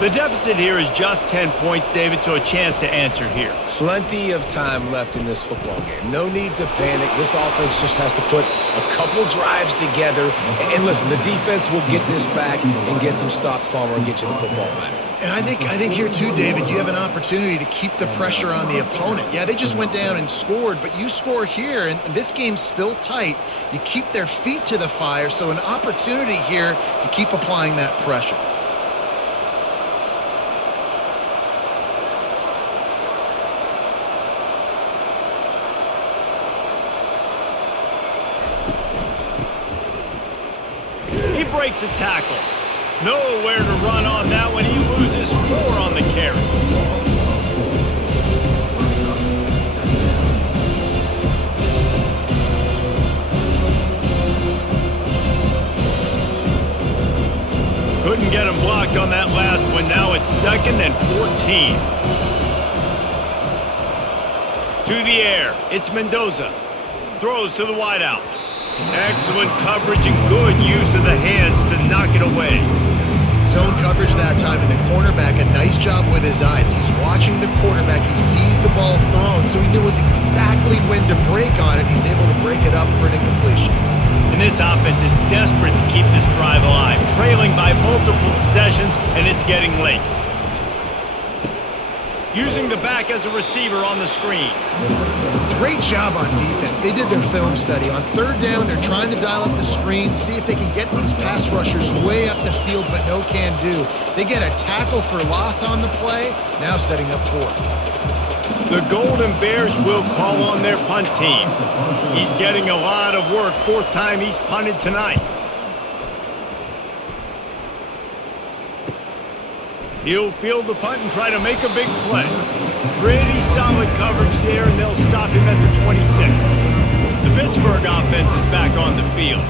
The deficit here is just 10 points, David, so a chance to answer here. Plenty of time left in this football game. No need to panic. This offense just has to put a couple drives together. And listen, the defense will get this back and get some stops, Palmer, and get you the football back. And I think here too, David, you have an opportunity to keep the pressure on the opponent. Yeah, they just went down and scored, but you score here, and this game's still tight. You keep their feet to the fire, so an opportunity here to keep applying that pressure. He breaks a tackle. Nowhere to run on that one. He loses 4 on the carry. Couldn't get him blocked on that last one. Now it's 2nd and 14. To the air. It's Mendoza. Throws to the wideout. Excellent coverage and good use of the hands to knock it away. Zone coverage that time, and the cornerback, a nice job with his eyes. He's watching the quarterback. He sees the ball thrown, so he knew exactly when to break on it. He's able to break it up for an incompletion. And this offense is desperate to keep this drive alive, trailing by multiple possessions, and it's getting late. Using the back as a receiver on the screen. Great job on defense. They did their film study. On 3rd down, they're trying to dial up the screen, see if they can get these pass rushers way up the field, but no can do. They get a tackle for loss on the play, now setting up 4th. The Golden Bears will call on their punt team. He's getting a lot of work. 4th time he's punted tonight. He'll field the punt and try to make a big play. Pretty solid coverage there, and they'll stop him at the 26. The Pittsburgh offense is back on the field.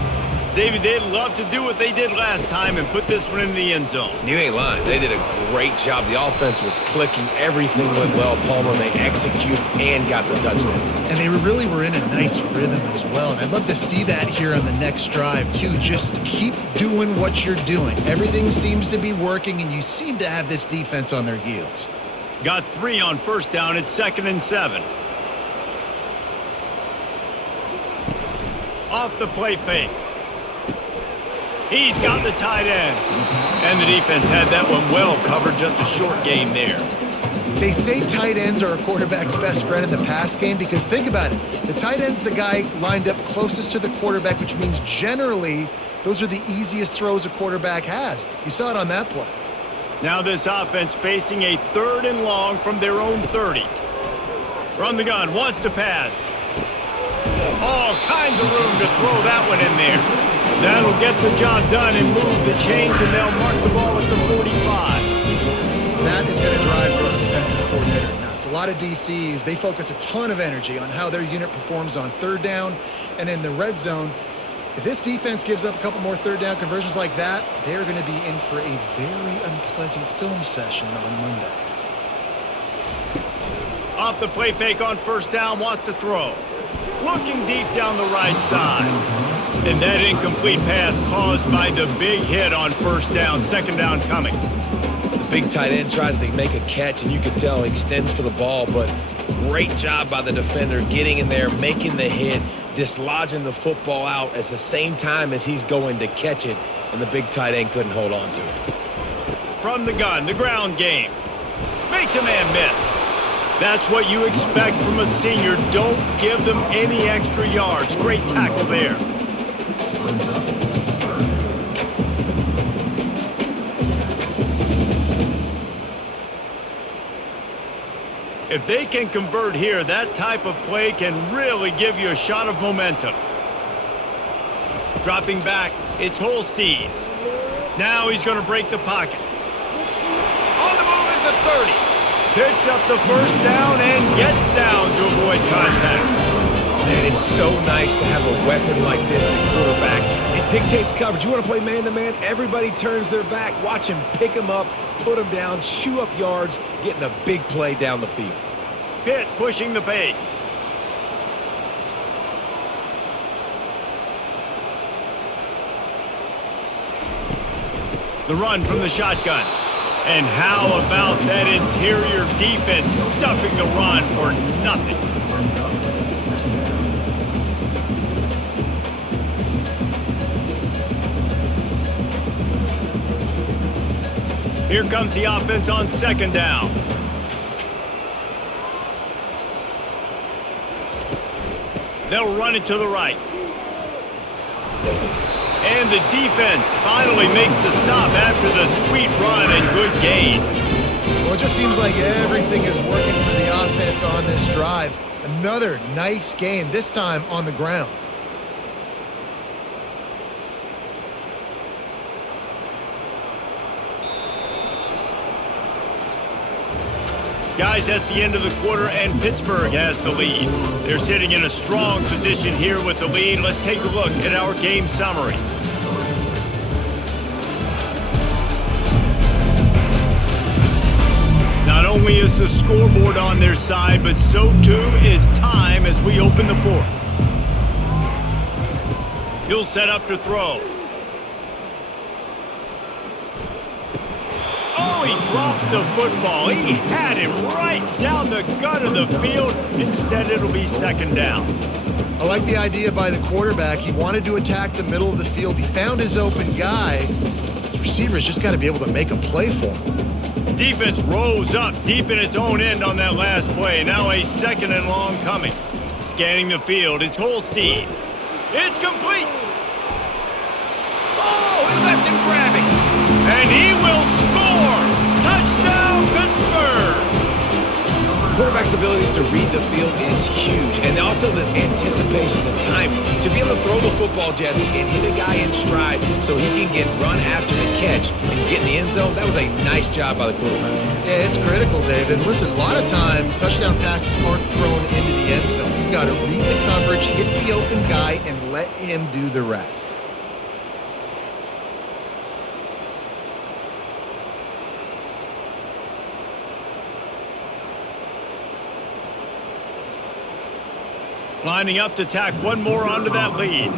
David, they'd love to do what they did last time and put this one in the end zone. You ain't lying. They did a great job. The offense was clicking. Everything went well, Palmer. They executed and got the touchdown. And they really were in a nice rhythm as well. And I'd love to see that here on the next drive, too. Just keep doing what you're doing. Everything seems to be working, and you seem to have this defense on their heels. Got 3 on first down. It's 2nd and 7. Off the play fake. He's got the tight end. And the defense had that one well covered. Just a short gain there. They say tight ends are a quarterback's best friend in the pass game because think about it. The tight end's the guy lined up closest to the quarterback, which means generally those are the easiest throws a quarterback has. You saw it on that play. Now this offense facing a 3rd and long from their own 30. From the gun, wants to pass. All kinds of room to throw that one in there. That'll get the job done and move the chains, and they'll mark the ball at the 45. That is going to drive this defensive coordinator nuts. A lot of DCs, they focus a ton of energy on how their unit performs on 3rd down and in the red zone. If this defense gives up a couple more 3rd down conversions like that, they're going to be in for a very unpleasant film session on Monday. Off the play fake on first down, wants to throw. Looking deep down the right side. And that incomplete pass caused by the big hit on first down. 2nd down coming. The big tight end tries to make a catch, and you can tell he extends for the ball, but great job by the defender getting in there, making the hit, dislodging the football out at the same time as he's going to catch it, and the big tight end couldn't hold on to it. From the gun, the ground game. Makes a man miss. That's what you expect from a senior. Don't give them any extra yards. Great tackle there. If they can convert here, that type of play can really give you a shot of momentum. Dropping back, it's Holstein. Now he's going to break the pocket. On the move is the 30. Picks up the first down and gets down to avoid contact. Man, it's so nice to have a weapon like this at quarterback. It dictates coverage. You want to play man-to-man? Everybody turns their back. Watch him pick him up, put him down, chew up yards, getting a big play down the field. Pitt pushing the pace. The run from the shotgun. And how about that interior defense stuffing the run for nothing? Here comes the offense on 2nd down. They'll run it to the right. And the defense finally makes the stop after the sweet run and good gain. Well, it just seems like everything is working for the offense on this drive. Another nice gain, this time on the ground. Guys, that's the end of the quarter, and Pittsburgh has the lead. They're sitting in a strong position here with the lead. Let's take a look at our game summary. Not only is the scoreboard on their side, but so too is time as we open the 4th. He'll set up to throw. Oh, he drops the football. He had it right down the gut of the field. Instead, it'll be 2nd down. I like the idea by the quarterback. He wanted to attack the middle of the field. He found his open guy. The receiver's just got to be able to make a play for him. Defense rose up deep in its own end on that last play. Now a 2nd and long coming. Scanning the field, it's Holstein. It's complete. Oh, he left him grabbing. And he will score. Touchdown, Pittsburgh. Quarterback's abilities to read the field is huge, and also the anticipation, the time to be able to throw the football, Jesse, and hit a guy in stride so he can get run after the catch and get in the end zone. That was a nice job by the quarterback. Yeah, it's critical, David. Listen, a lot of times touchdown passes aren't thrown into the end zone. You've got to read the coverage, hit the open guy, and let him do the rest. Lining up to tack one more onto that lead.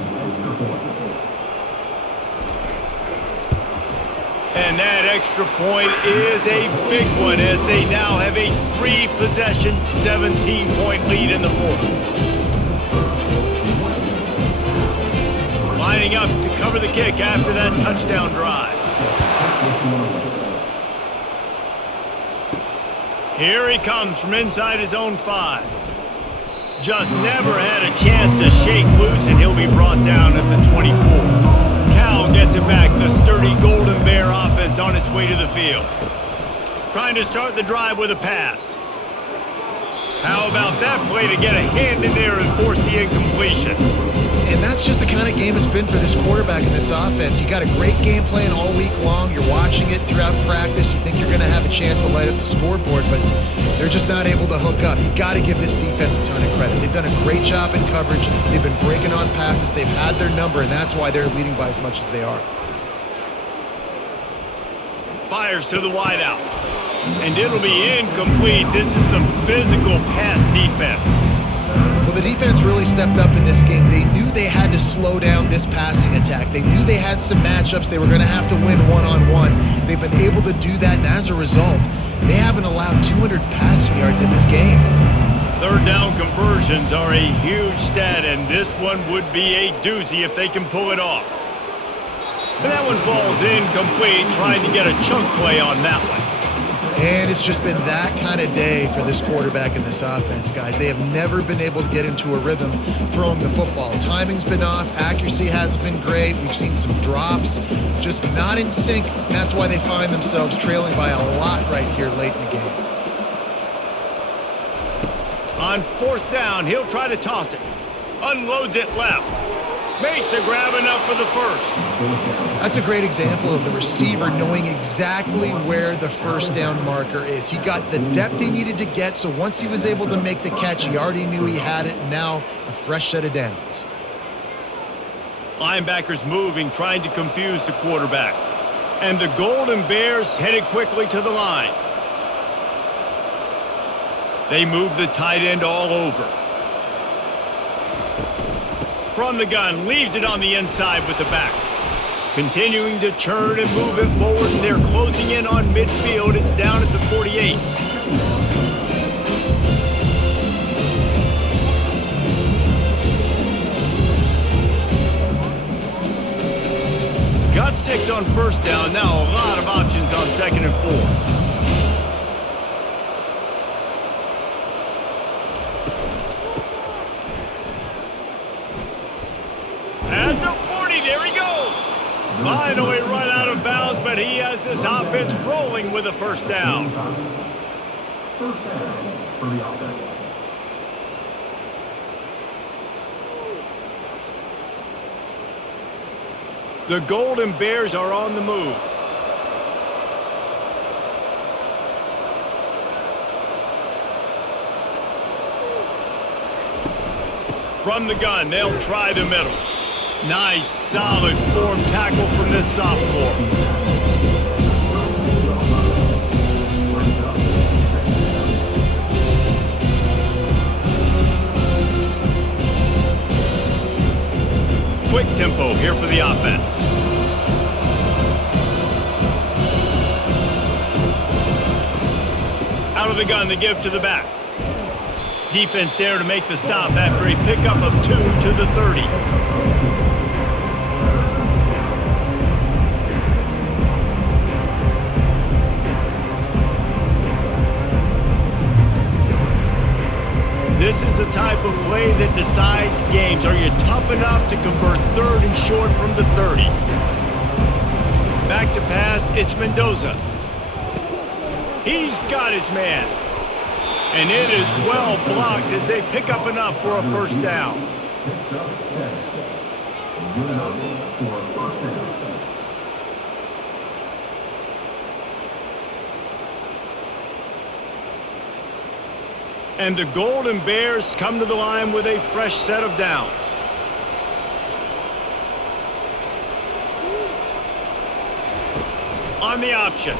And that extra point is a big one as they now have a 3-possession, 17-point lead in the fourth. Lining up to cover the kick after that touchdown drive. Here he comes from inside his own 5. Just never had a chance to shake loose, and he'll be brought down at the 24. Cal gets it back, the sturdy Golden Bear offense on its way to the field. Trying to start the drive with a pass. How about that play to get a hand in there and force the incompletion? And that's just the kind of game it's been for this quarterback in this offense. You got a great game plan all week long. You're watching it throughout practice. You think you're going to have a chance to light up the scoreboard, but they're just not able to hook up. You got to give this defense a ton of credit. They've done a great job in coverage. They've been breaking on passes. They've had their number, and that's why they're leading by as much as they are. Fires to the wideout. And it'll be incomplete. This is some physical pass defense. Well, the defense really stepped up in this game. They knew they had to slow down this passing attack. They knew they had some matchups they were going to have to win one-on-one. They've been able to do that, and as a result, they haven't allowed 200 passing yards in this game. Third down conversions are a huge stat, and this one would be a doozy if they can pull it off. And that one falls incomplete, trying to get a chunk play on that one. And it's just been that kind of day for this quarterback and this offense, guys. They have never been able to get into a rhythm throwing the football. Timing's been off. Accuracy hasn't been great. We've seen some drops, just not in sync. And that's why they find themselves trailing by a lot right here late in the game. On fourth down, he'll try to toss it. Unloads it left. Makes a grab enough for the first. That's a great example of the receiver knowing exactly where the first down marker is. He got the depth he needed to get, so once he was able to make the catch, he already knew he had it, and now a fresh set of downs. Linebackers moving, trying to confuse the quarterback. And the Golden Bears headed quickly to the line. They move the tight end all over. From the gun, leaves it on the inside with the back. Continuing to turn and move it forward, and they're closing in on midfield. It's down at the 48. Got 6 on first down. Now a lot of options on 2nd and 4. At the 40, there he goes. Finally run out of bounds, but he has this offense rolling with a first down. First down for the offense. The Golden Bears are on the move. From the gun, they'll try the middle. Nice, solid form tackle from this sophomore. Quick tempo here for the offense. Out of the gun to give to the back. Defense there to make the stop after a pickup of 2 to the 30. This is the type of play that decides games. Are you tough enough to convert 3rd and short from the 30? Back to pass, it's Mendoza. He's got his man. And it is well blocked as they pick up enough for a first down. And the Golden Bears come to the line with a fresh set of downs. On the option.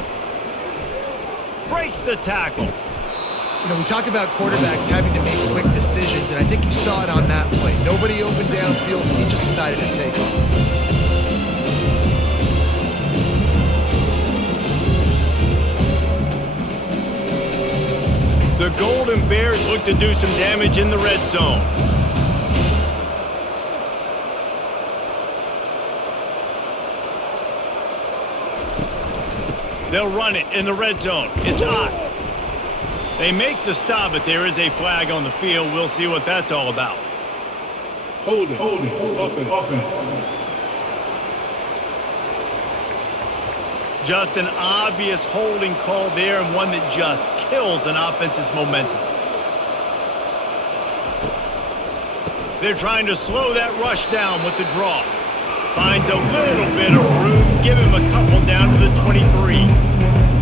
Breaks the tackle. You know, we talk about quarterbacks having to make quick decisions, and I think think you saw it on that play. Nobody opened downfield, and he just decided to take off. The Golden Bears look to do some damage in the red zone. They'll run it in the red zone. It's hot. They make the stop, but there is a flag on the field. We'll see what that's all about. Holding. Offense. Just an obvious holding call there, and one that just kills an offense's momentum. They're trying to slow that rush down with the draw. Finds a little bit of room. Give him a couple down to the 23.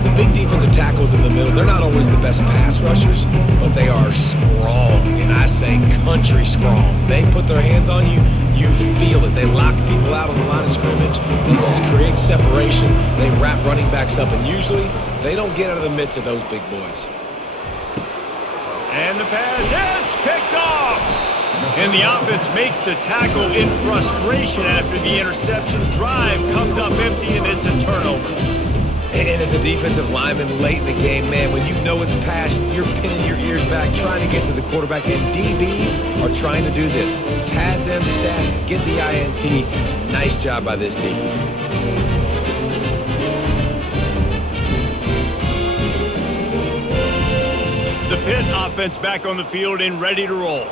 The big defensive tackles in the middle, they're not always the best pass rushers, but they are strong, and I say country strong. They put their hands on you, you feel it. They lock people out on the line of scrimmage. They create separation. They wrap running backs up, and usually they don't get out of the midst of those big boys. And the pass hits, picked off. And the offense makes the tackle in frustration after the interception. Drive comes up empty, and it's a turnover. And as a defensive lineman late in the game, man, when you know it's past, you're pinning your ears back, trying to get to the quarterback, and DBs are trying to do this. Pad them stats, get the INT. Nice job by this team. The Pitt offense back on the field and ready to roll.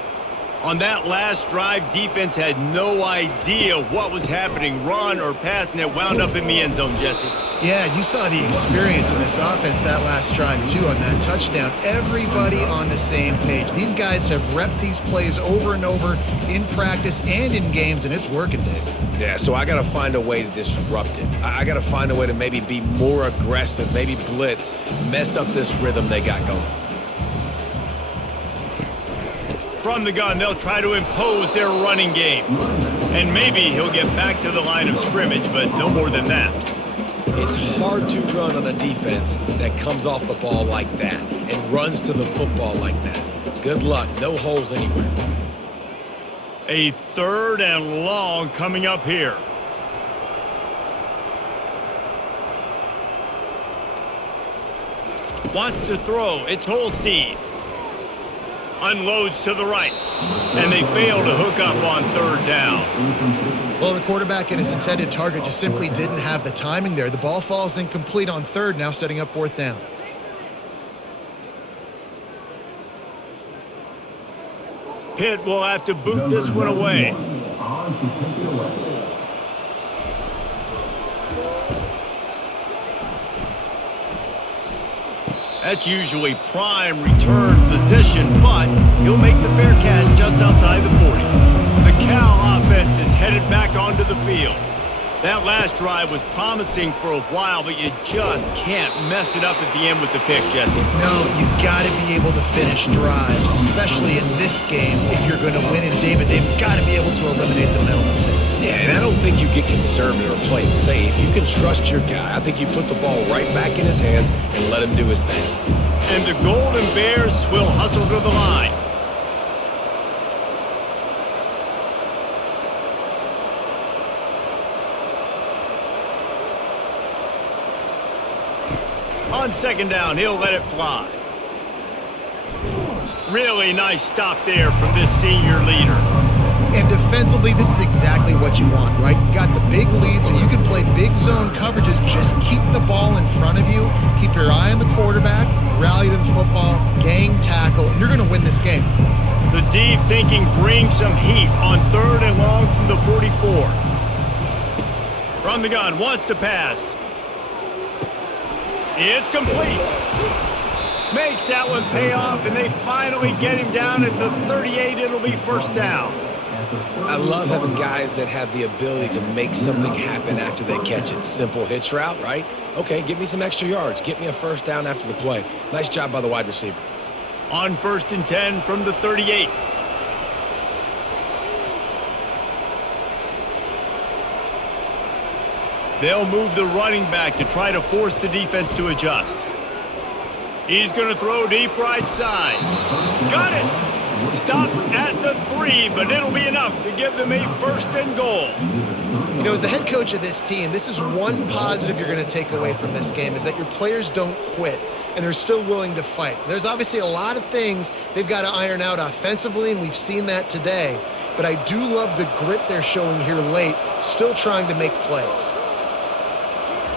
On that last drive, defense had no idea what was happening, run or pass, and it wound up in the end zone, Jesse. Yeah, you saw the experience in this offense that last drive, too, on that touchdown. Everybody on the same page. These guys have repped these plays over and over in practice and in games, and it's working, Dave. Yeah, so I got to find a way to disrupt it. I got to find a way to maybe be more aggressive, maybe blitz, mess up this rhythm they got going. From the gun, they'll try to impose their running game. And maybe he'll get back to the line of scrimmage, but no more than that. It's hard to run on a defense that comes off the ball like that and runs to the football like that. Good luck. No holes anywhere. A 3rd and long coming up here. Wants to throw. It's Holstein. Unloads to the right. And they fail to hook up on 3rd down. Well, the quarterback and his intended target just simply didn't have the timing there. The ball falls incomplete on 3rd, now setting up 4th down. Pitt will have to boot this one away. That's usually prime return position, but he'll make the fair catch just outside the 40. The Cal offense is headed back onto the field. That last drive was promising for a while, but you just can't mess it up at the end with the pick, Jesse. No, you got to be able to finish drives, especially in this game. If you're going to win, and David, they've got to be able to eliminate the mental mistakes. Yeah, and I don't think you get conservative or play it safe. You can trust your guy. I think you put the ball right back in his hands and let him do his thing. And the Golden Bears will hustle to the line. On 2nd down, he'll let it fly. Really nice stop there from this senior leader. And defensively, this is exactly what you want, right? You got the big lead, so you can play big zone coverages. Just keep the ball in front of you. Keep your eye on the quarterback. Rally to the football. Gang tackle. And you're going to win this game. The deep thinking brings some heat on 3rd and long from the 44. From the gun, wants to pass. It's complete. Makes that one pay off, and they finally get him down at the 38. It'll be 1st down. I love having guys that have the ability to make something happen after they catch it. Simple hitch route, right? Okay, give me some extra yards. Get me a 1st down after the play. Nice job by the wide receiver. On 1st and 10 from the 38. They'll move the running back to try to force the defense to adjust. He's going to throw deep right side. Got it! stopped at the 3, but it'll be enough to give them a 1st and goal. You know, as the head coach of this team, this is one positive you're going to take away from this game, is that your players don't quit and they're still willing to fight. There's obviously a lot of things they've got to iron out offensively, and we've seen that today. But I do love the grit they're showing here late, still trying to make plays.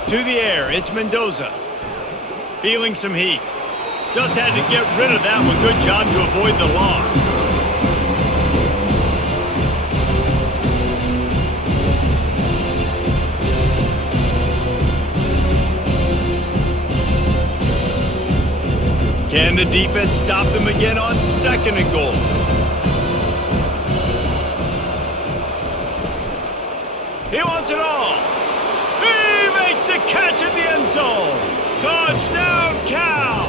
To the air, it's Mendoza. Feeling some heat. Just had to get rid of that one. Good job to avoid the loss. Can the defense stop them again on 2nd and goal? He wants it all. He makes the catch at the end zone. Touchdown, Cal.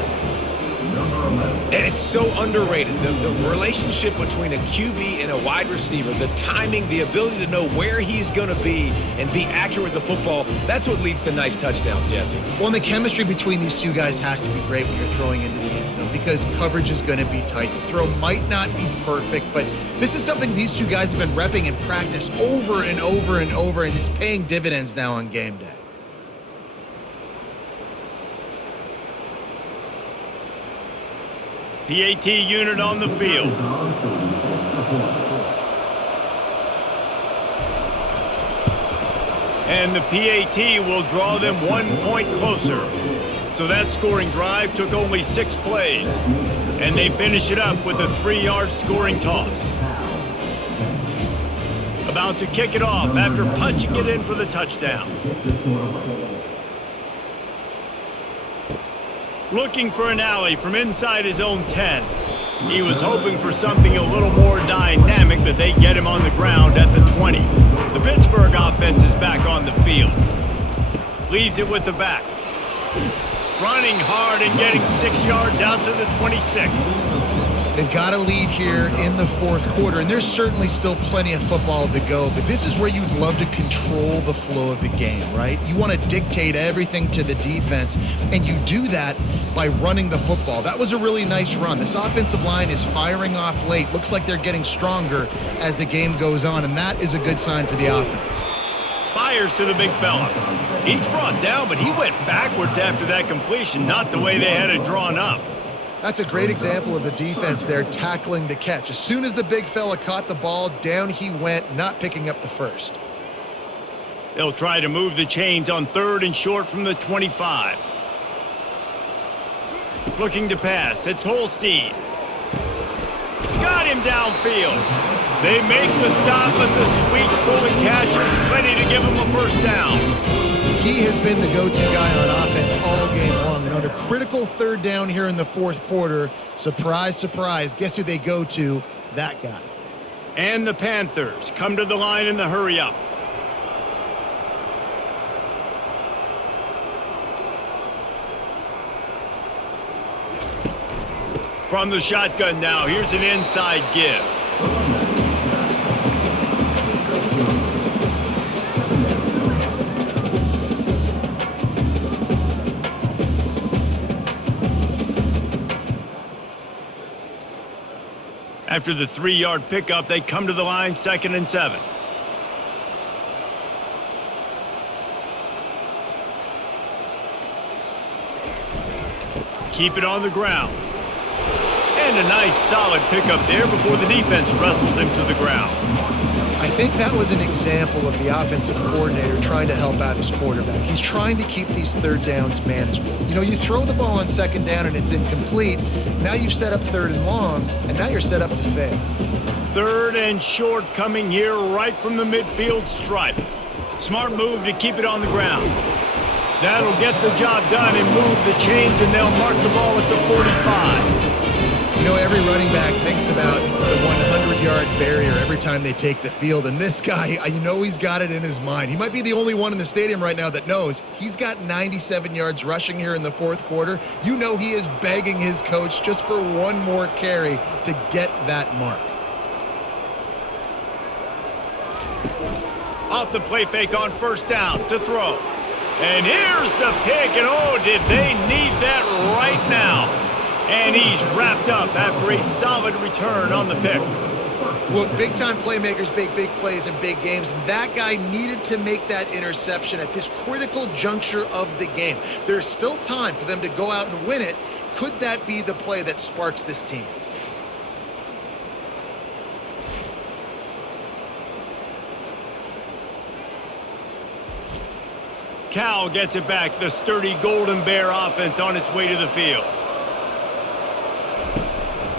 And it's so underrated. The relationship between a QB and a wide receiver, the timing, the ability to know where he's going to be and be accurate with the football, that's what leads to nice touchdowns, Jesse. Well, and the chemistry between these two guys has to be great when you're throwing into the end zone because coverage is going to be tight. The throw might not be perfect, but this is something these two guys have been repping in practice over and over and over, and it's paying dividends now on game day. PAT unit on the field. And the PAT will draw them 1 point closer. So that scoring drive took only 6 plays. And they finish it up with a 3-yard scoring toss. About to kick it off after punching it in for the touchdown. Looking for an alley from inside his own 10. He was hoping for something a little more dynamic, but they get him on the ground at the 20. The Pittsburgh offense is back on the field. Leaves it with the back. Running hard and getting 6 yards out to the 26. They've got a lead here in the 4th quarter, and there's certainly still plenty of football to go, but this is where you'd love to control the flow of the game, right? You want to dictate everything to the defense, and you do that by running the football. That was a really nice run. This offensive line is firing off late. Looks like they're getting stronger as the game goes on, and that is a good sign for the offense. Fires to the big fella. He's brought down, but he went backwards after that completion, not the way they had it drawn up. That's a great example of the defense there tackling the catch. As soon as the big fella caught the ball, down he went, not picking up the first. They'll try to move the chains on 3rd and short from the 25. Looking to pass. It's Holstein. Got him downfield. They make the stop, but the sweet pulling catch is plenty to give him a 1st down. He has been the go-to guy on offense all game long. And on a critical 3rd down here in the 4th quarter, surprise, surprise, guess who they go to? That guy. And the Panthers come to the line in the hurry-up. From the shotgun now, here's an inside give. After the 3-yard pickup, they come to the line 2nd and 7. Keep it on the ground. And a nice solid pickup there before the defense wrestles him to the ground. I think that was an example of the offensive coordinator trying to help out his quarterback. He's trying to keep these 3rd downs manageable. You know, you throw the ball on 2nd down and it's incomplete. Now you've set up 3rd and long, and now you're set up to fail. 3rd and short coming here right from the midfield stripe. Smart move to keep it on the ground. That'll get the job done and move the chains, and they'll mark the ball at the 45. You know, every running back thinks about the 100-yard barrier every time they take the field, and this guy, I know he's got it in his mind. He might be the only one in the stadium right now that knows he's got 97 yards rushing here in the 4th quarter. You know he is begging his coach just for one more carry to get that mark. Off the play fake on 1st down to throw. And here's the pick, and oh, did they need that right now. And he's wrapped up after a solid return on the pick. Look, big-time playmakers make big plays in big games. That guy needed to make that interception at this critical juncture of the game. There's still time for them to go out and win it. Could that be the play that sparks this team? Cal gets it back. The sturdy Golden Bear offense on its way to the field.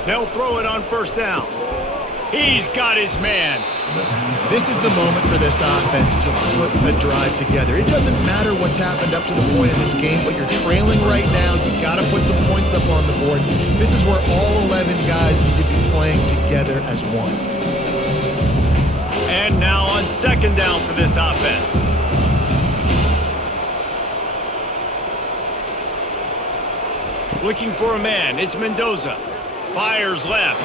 They'll throw it on first down. He's got his man. This is the moment for this offense to put a drive together. It doesn't matter what's happened up to the point in this game, but you're trailing right now. You got to put some points up on the board. This is where all 11 guys need to be playing together as one. And now on second down for this offense. Looking for a man. It's Mendoza. Fires left.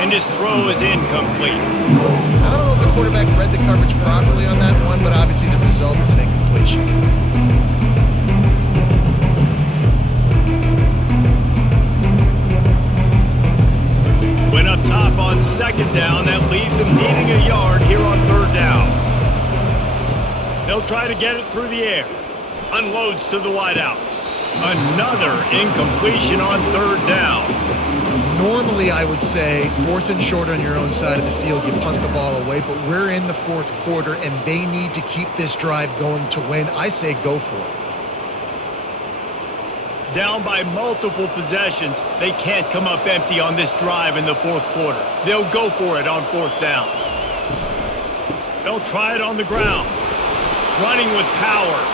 And his throw is incomplete. I don't know if the quarterback read the coverage properly on that one, but obviously the result is an incompletion. Went up top on second down. That leaves him needing a yard here on third down. They'll try to get it through the air. Unloads to the wideout. Another incompletion on third down. Normally, I would say fourth and short on your own side of the field, you punt the ball away, but we're in the fourth quarter, and they need to keep this drive going to win. I say go for it. Down by multiple possessions, they can't come up empty on this drive in the fourth quarter. They'll go for it on fourth down. They'll try it on the ground. Running with power.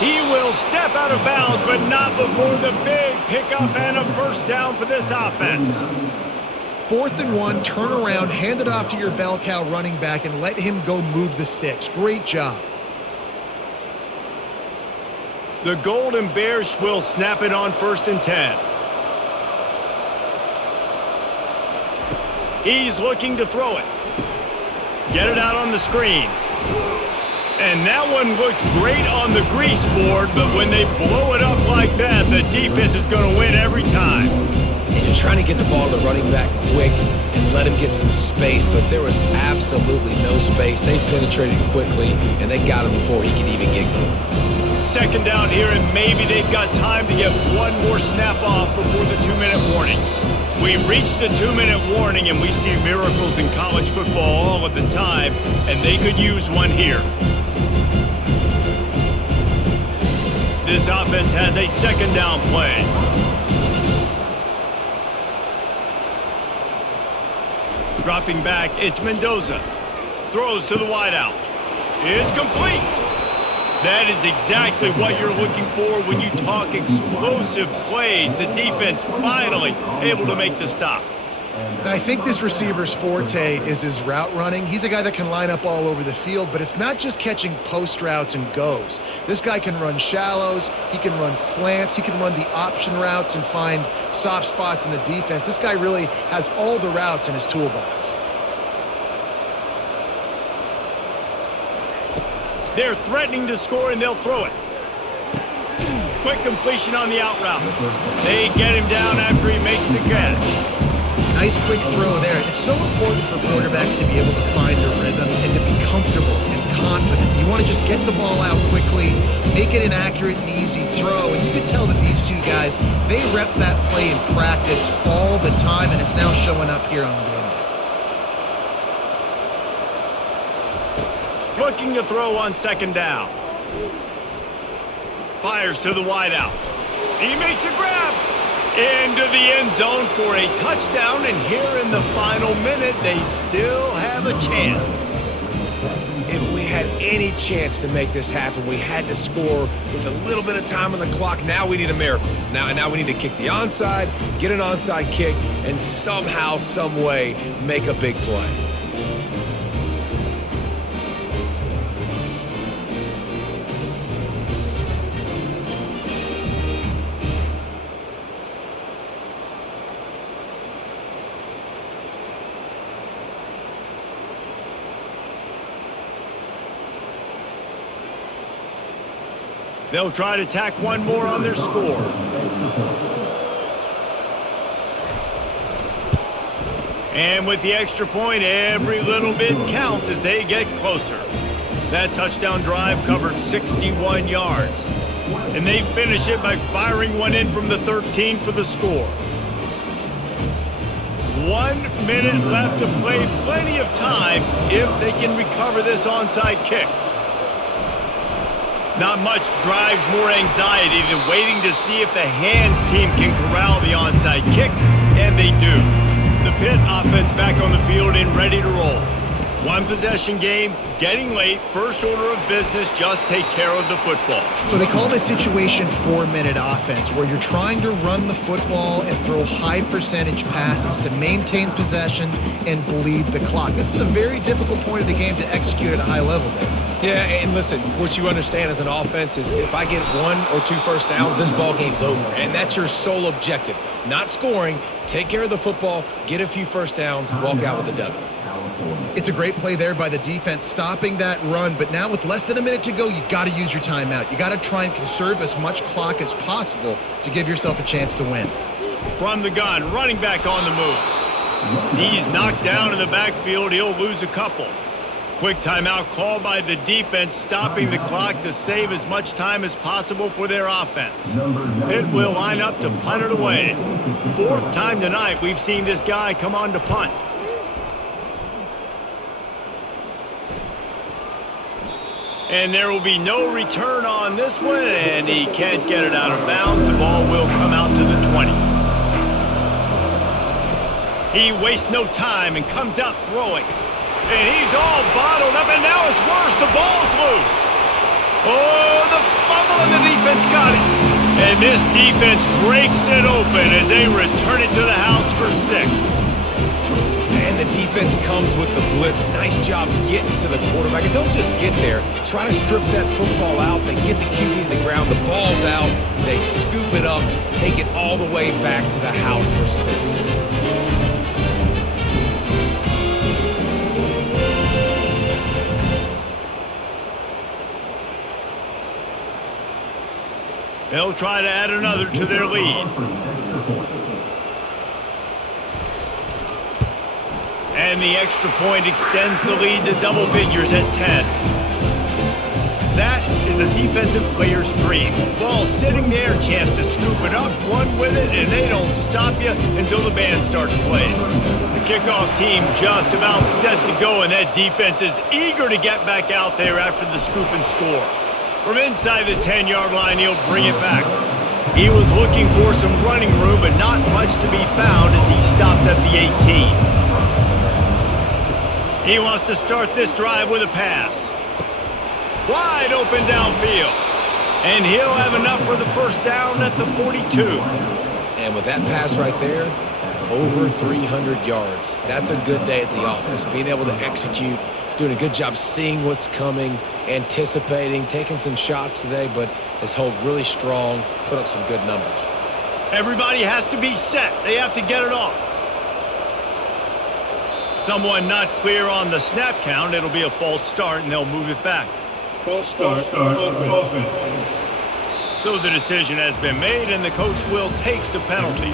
He will step out of bounds, but not before the big pickup and a first down for this offense. 4th and 1, turn around, hand it off to your bell cow running back, and let him go move the sticks. Great job. The Golden Bears will snap it on 1st and 10. He's looking to throw it. Get it out on the screen. And that one looked great on the grease board, but when they blow it up like that, the defense is going to win every time. And you're trying to get the ball to the running back quick and let him get some space, but there was absolutely no space. They penetrated quickly, and they got him before he could even get going. Second down here, and maybe they've got time to get one more snap off before the 2-minute warning. We reached the 2-minute warning, and we see miracles in college football all of the time, and they could use one here. This offense has a second down play. Dropping back, it's Mendoza. Throws to the wideout. It's complete. That is exactly what you're looking for when you talk explosive plays. The defense finally able to make the stop. And I think this receiver's forte is his route running. He's a guy that can line up all over the field, but it's not just catching post routes and goes. This guy can run shallows, he can run slants, he can run the option routes and find soft spots in the defense. This guy really has all the routes in his toolbox. They're threatening to score, and they'll throw it. Quick completion on the out route. They get him down after he makes the catch. Nice quick throw there. It's so important for quarterbacks to be able to find a rhythm and to be comfortable and confident. You want to just get the ball out quickly, make it an accurate and easy throw. And you can tell that these two guys, they rep that play in practice all the time, and it's now showing up here on game day. Looking to throw on second down. Fires to the wideout. He makes a grab. Into the end zone for a touchdown, and here in the final minute, they still have a chance. If we had any chance to make this happen, we had to score with a little bit of time on the clock. Now we need a miracle. Now we need to kick the onside, get an onside kick, and somehow, some way, make a big play. They'll try to tack one more on their score. And with the extra point, every little bit counts as they get closer. That touchdown drive covered 61 yards. And they finish it by firing one in from the 13 for the score. 1 minute left to play. Plenty of time if they can recover this onside kick. Not much drives more anxiety than waiting to see if the hands team can corral the onside kick, and they do. The Pitt offense back on the field and ready to roll. One possession game, getting late, first order of business, just take care of the football. So they call this situation 4-minute offense, where you're trying to run the football and throw high percentage passes to maintain possession and bleed the clock. This is a very difficult point of the game to execute at a high level there. Yeah, and listen, what you understand as an offense is if I get 1 or 2 first downs, this ball game's over. And that's your sole objective. Not scoring, take care of the football, get a few first downs, walk out with the W. It's a great play there by the defense, stopping that run. But now with less than a minute to go, you got to use your timeout. You got to try and conserve as much clock as possible to give yourself a chance to win. From the gun, running back on the move. He's knocked down in the backfield. He'll lose a couple. Quick timeout call by the defense, stopping the clock to save as much time as possible for their offense. Pitt will line up to punt it away. 4th time tonight we've seen this guy come on to punt. And there will be no return on this one, and he can't get it out of bounds. The ball will come out to the 20. He wastes no time and comes out throwing. And he's all bottled up, and now it's worse. The ball's loose. Oh, the fumble, and the defense got it. And this defense breaks it open as they return it to the house for 6. And the defense comes with the blitz. Nice job getting to the quarterback. And don't just get there. Try to strip that football out. They get the QB to the ground. The ball's out. They scoop it up, take it all the way back to the house for 6. They'll try to add another to their lead. And the extra point extends the lead to double figures at 10. That is a defensive player's dream. Ball sitting there, chance to scoop it up, run with it, and they don't stop you until the band starts playing. The kickoff team just about set to go, and that defense is eager to get back out there after the scoop and score. From inside the 10-yard line, he'll bring it back. He was looking for some running room, but not much to be found as he stopped at the 18. He wants to start this drive with a pass. Wide open downfield. And he'll have enough for the first down at the 42. And with that pass right there, over 300 yards. That's a good day at the office. Being able to execute, doing a good job seeing what's coming, anticipating, taking some shots today, but has held really strong, put up some good numbers. Everybody has to be set. They have to get it off. Someone not clear on the snap count. It'll be a false start, and they'll move it back. False start, offense. So the decision has been made, and the coach will take the penalty.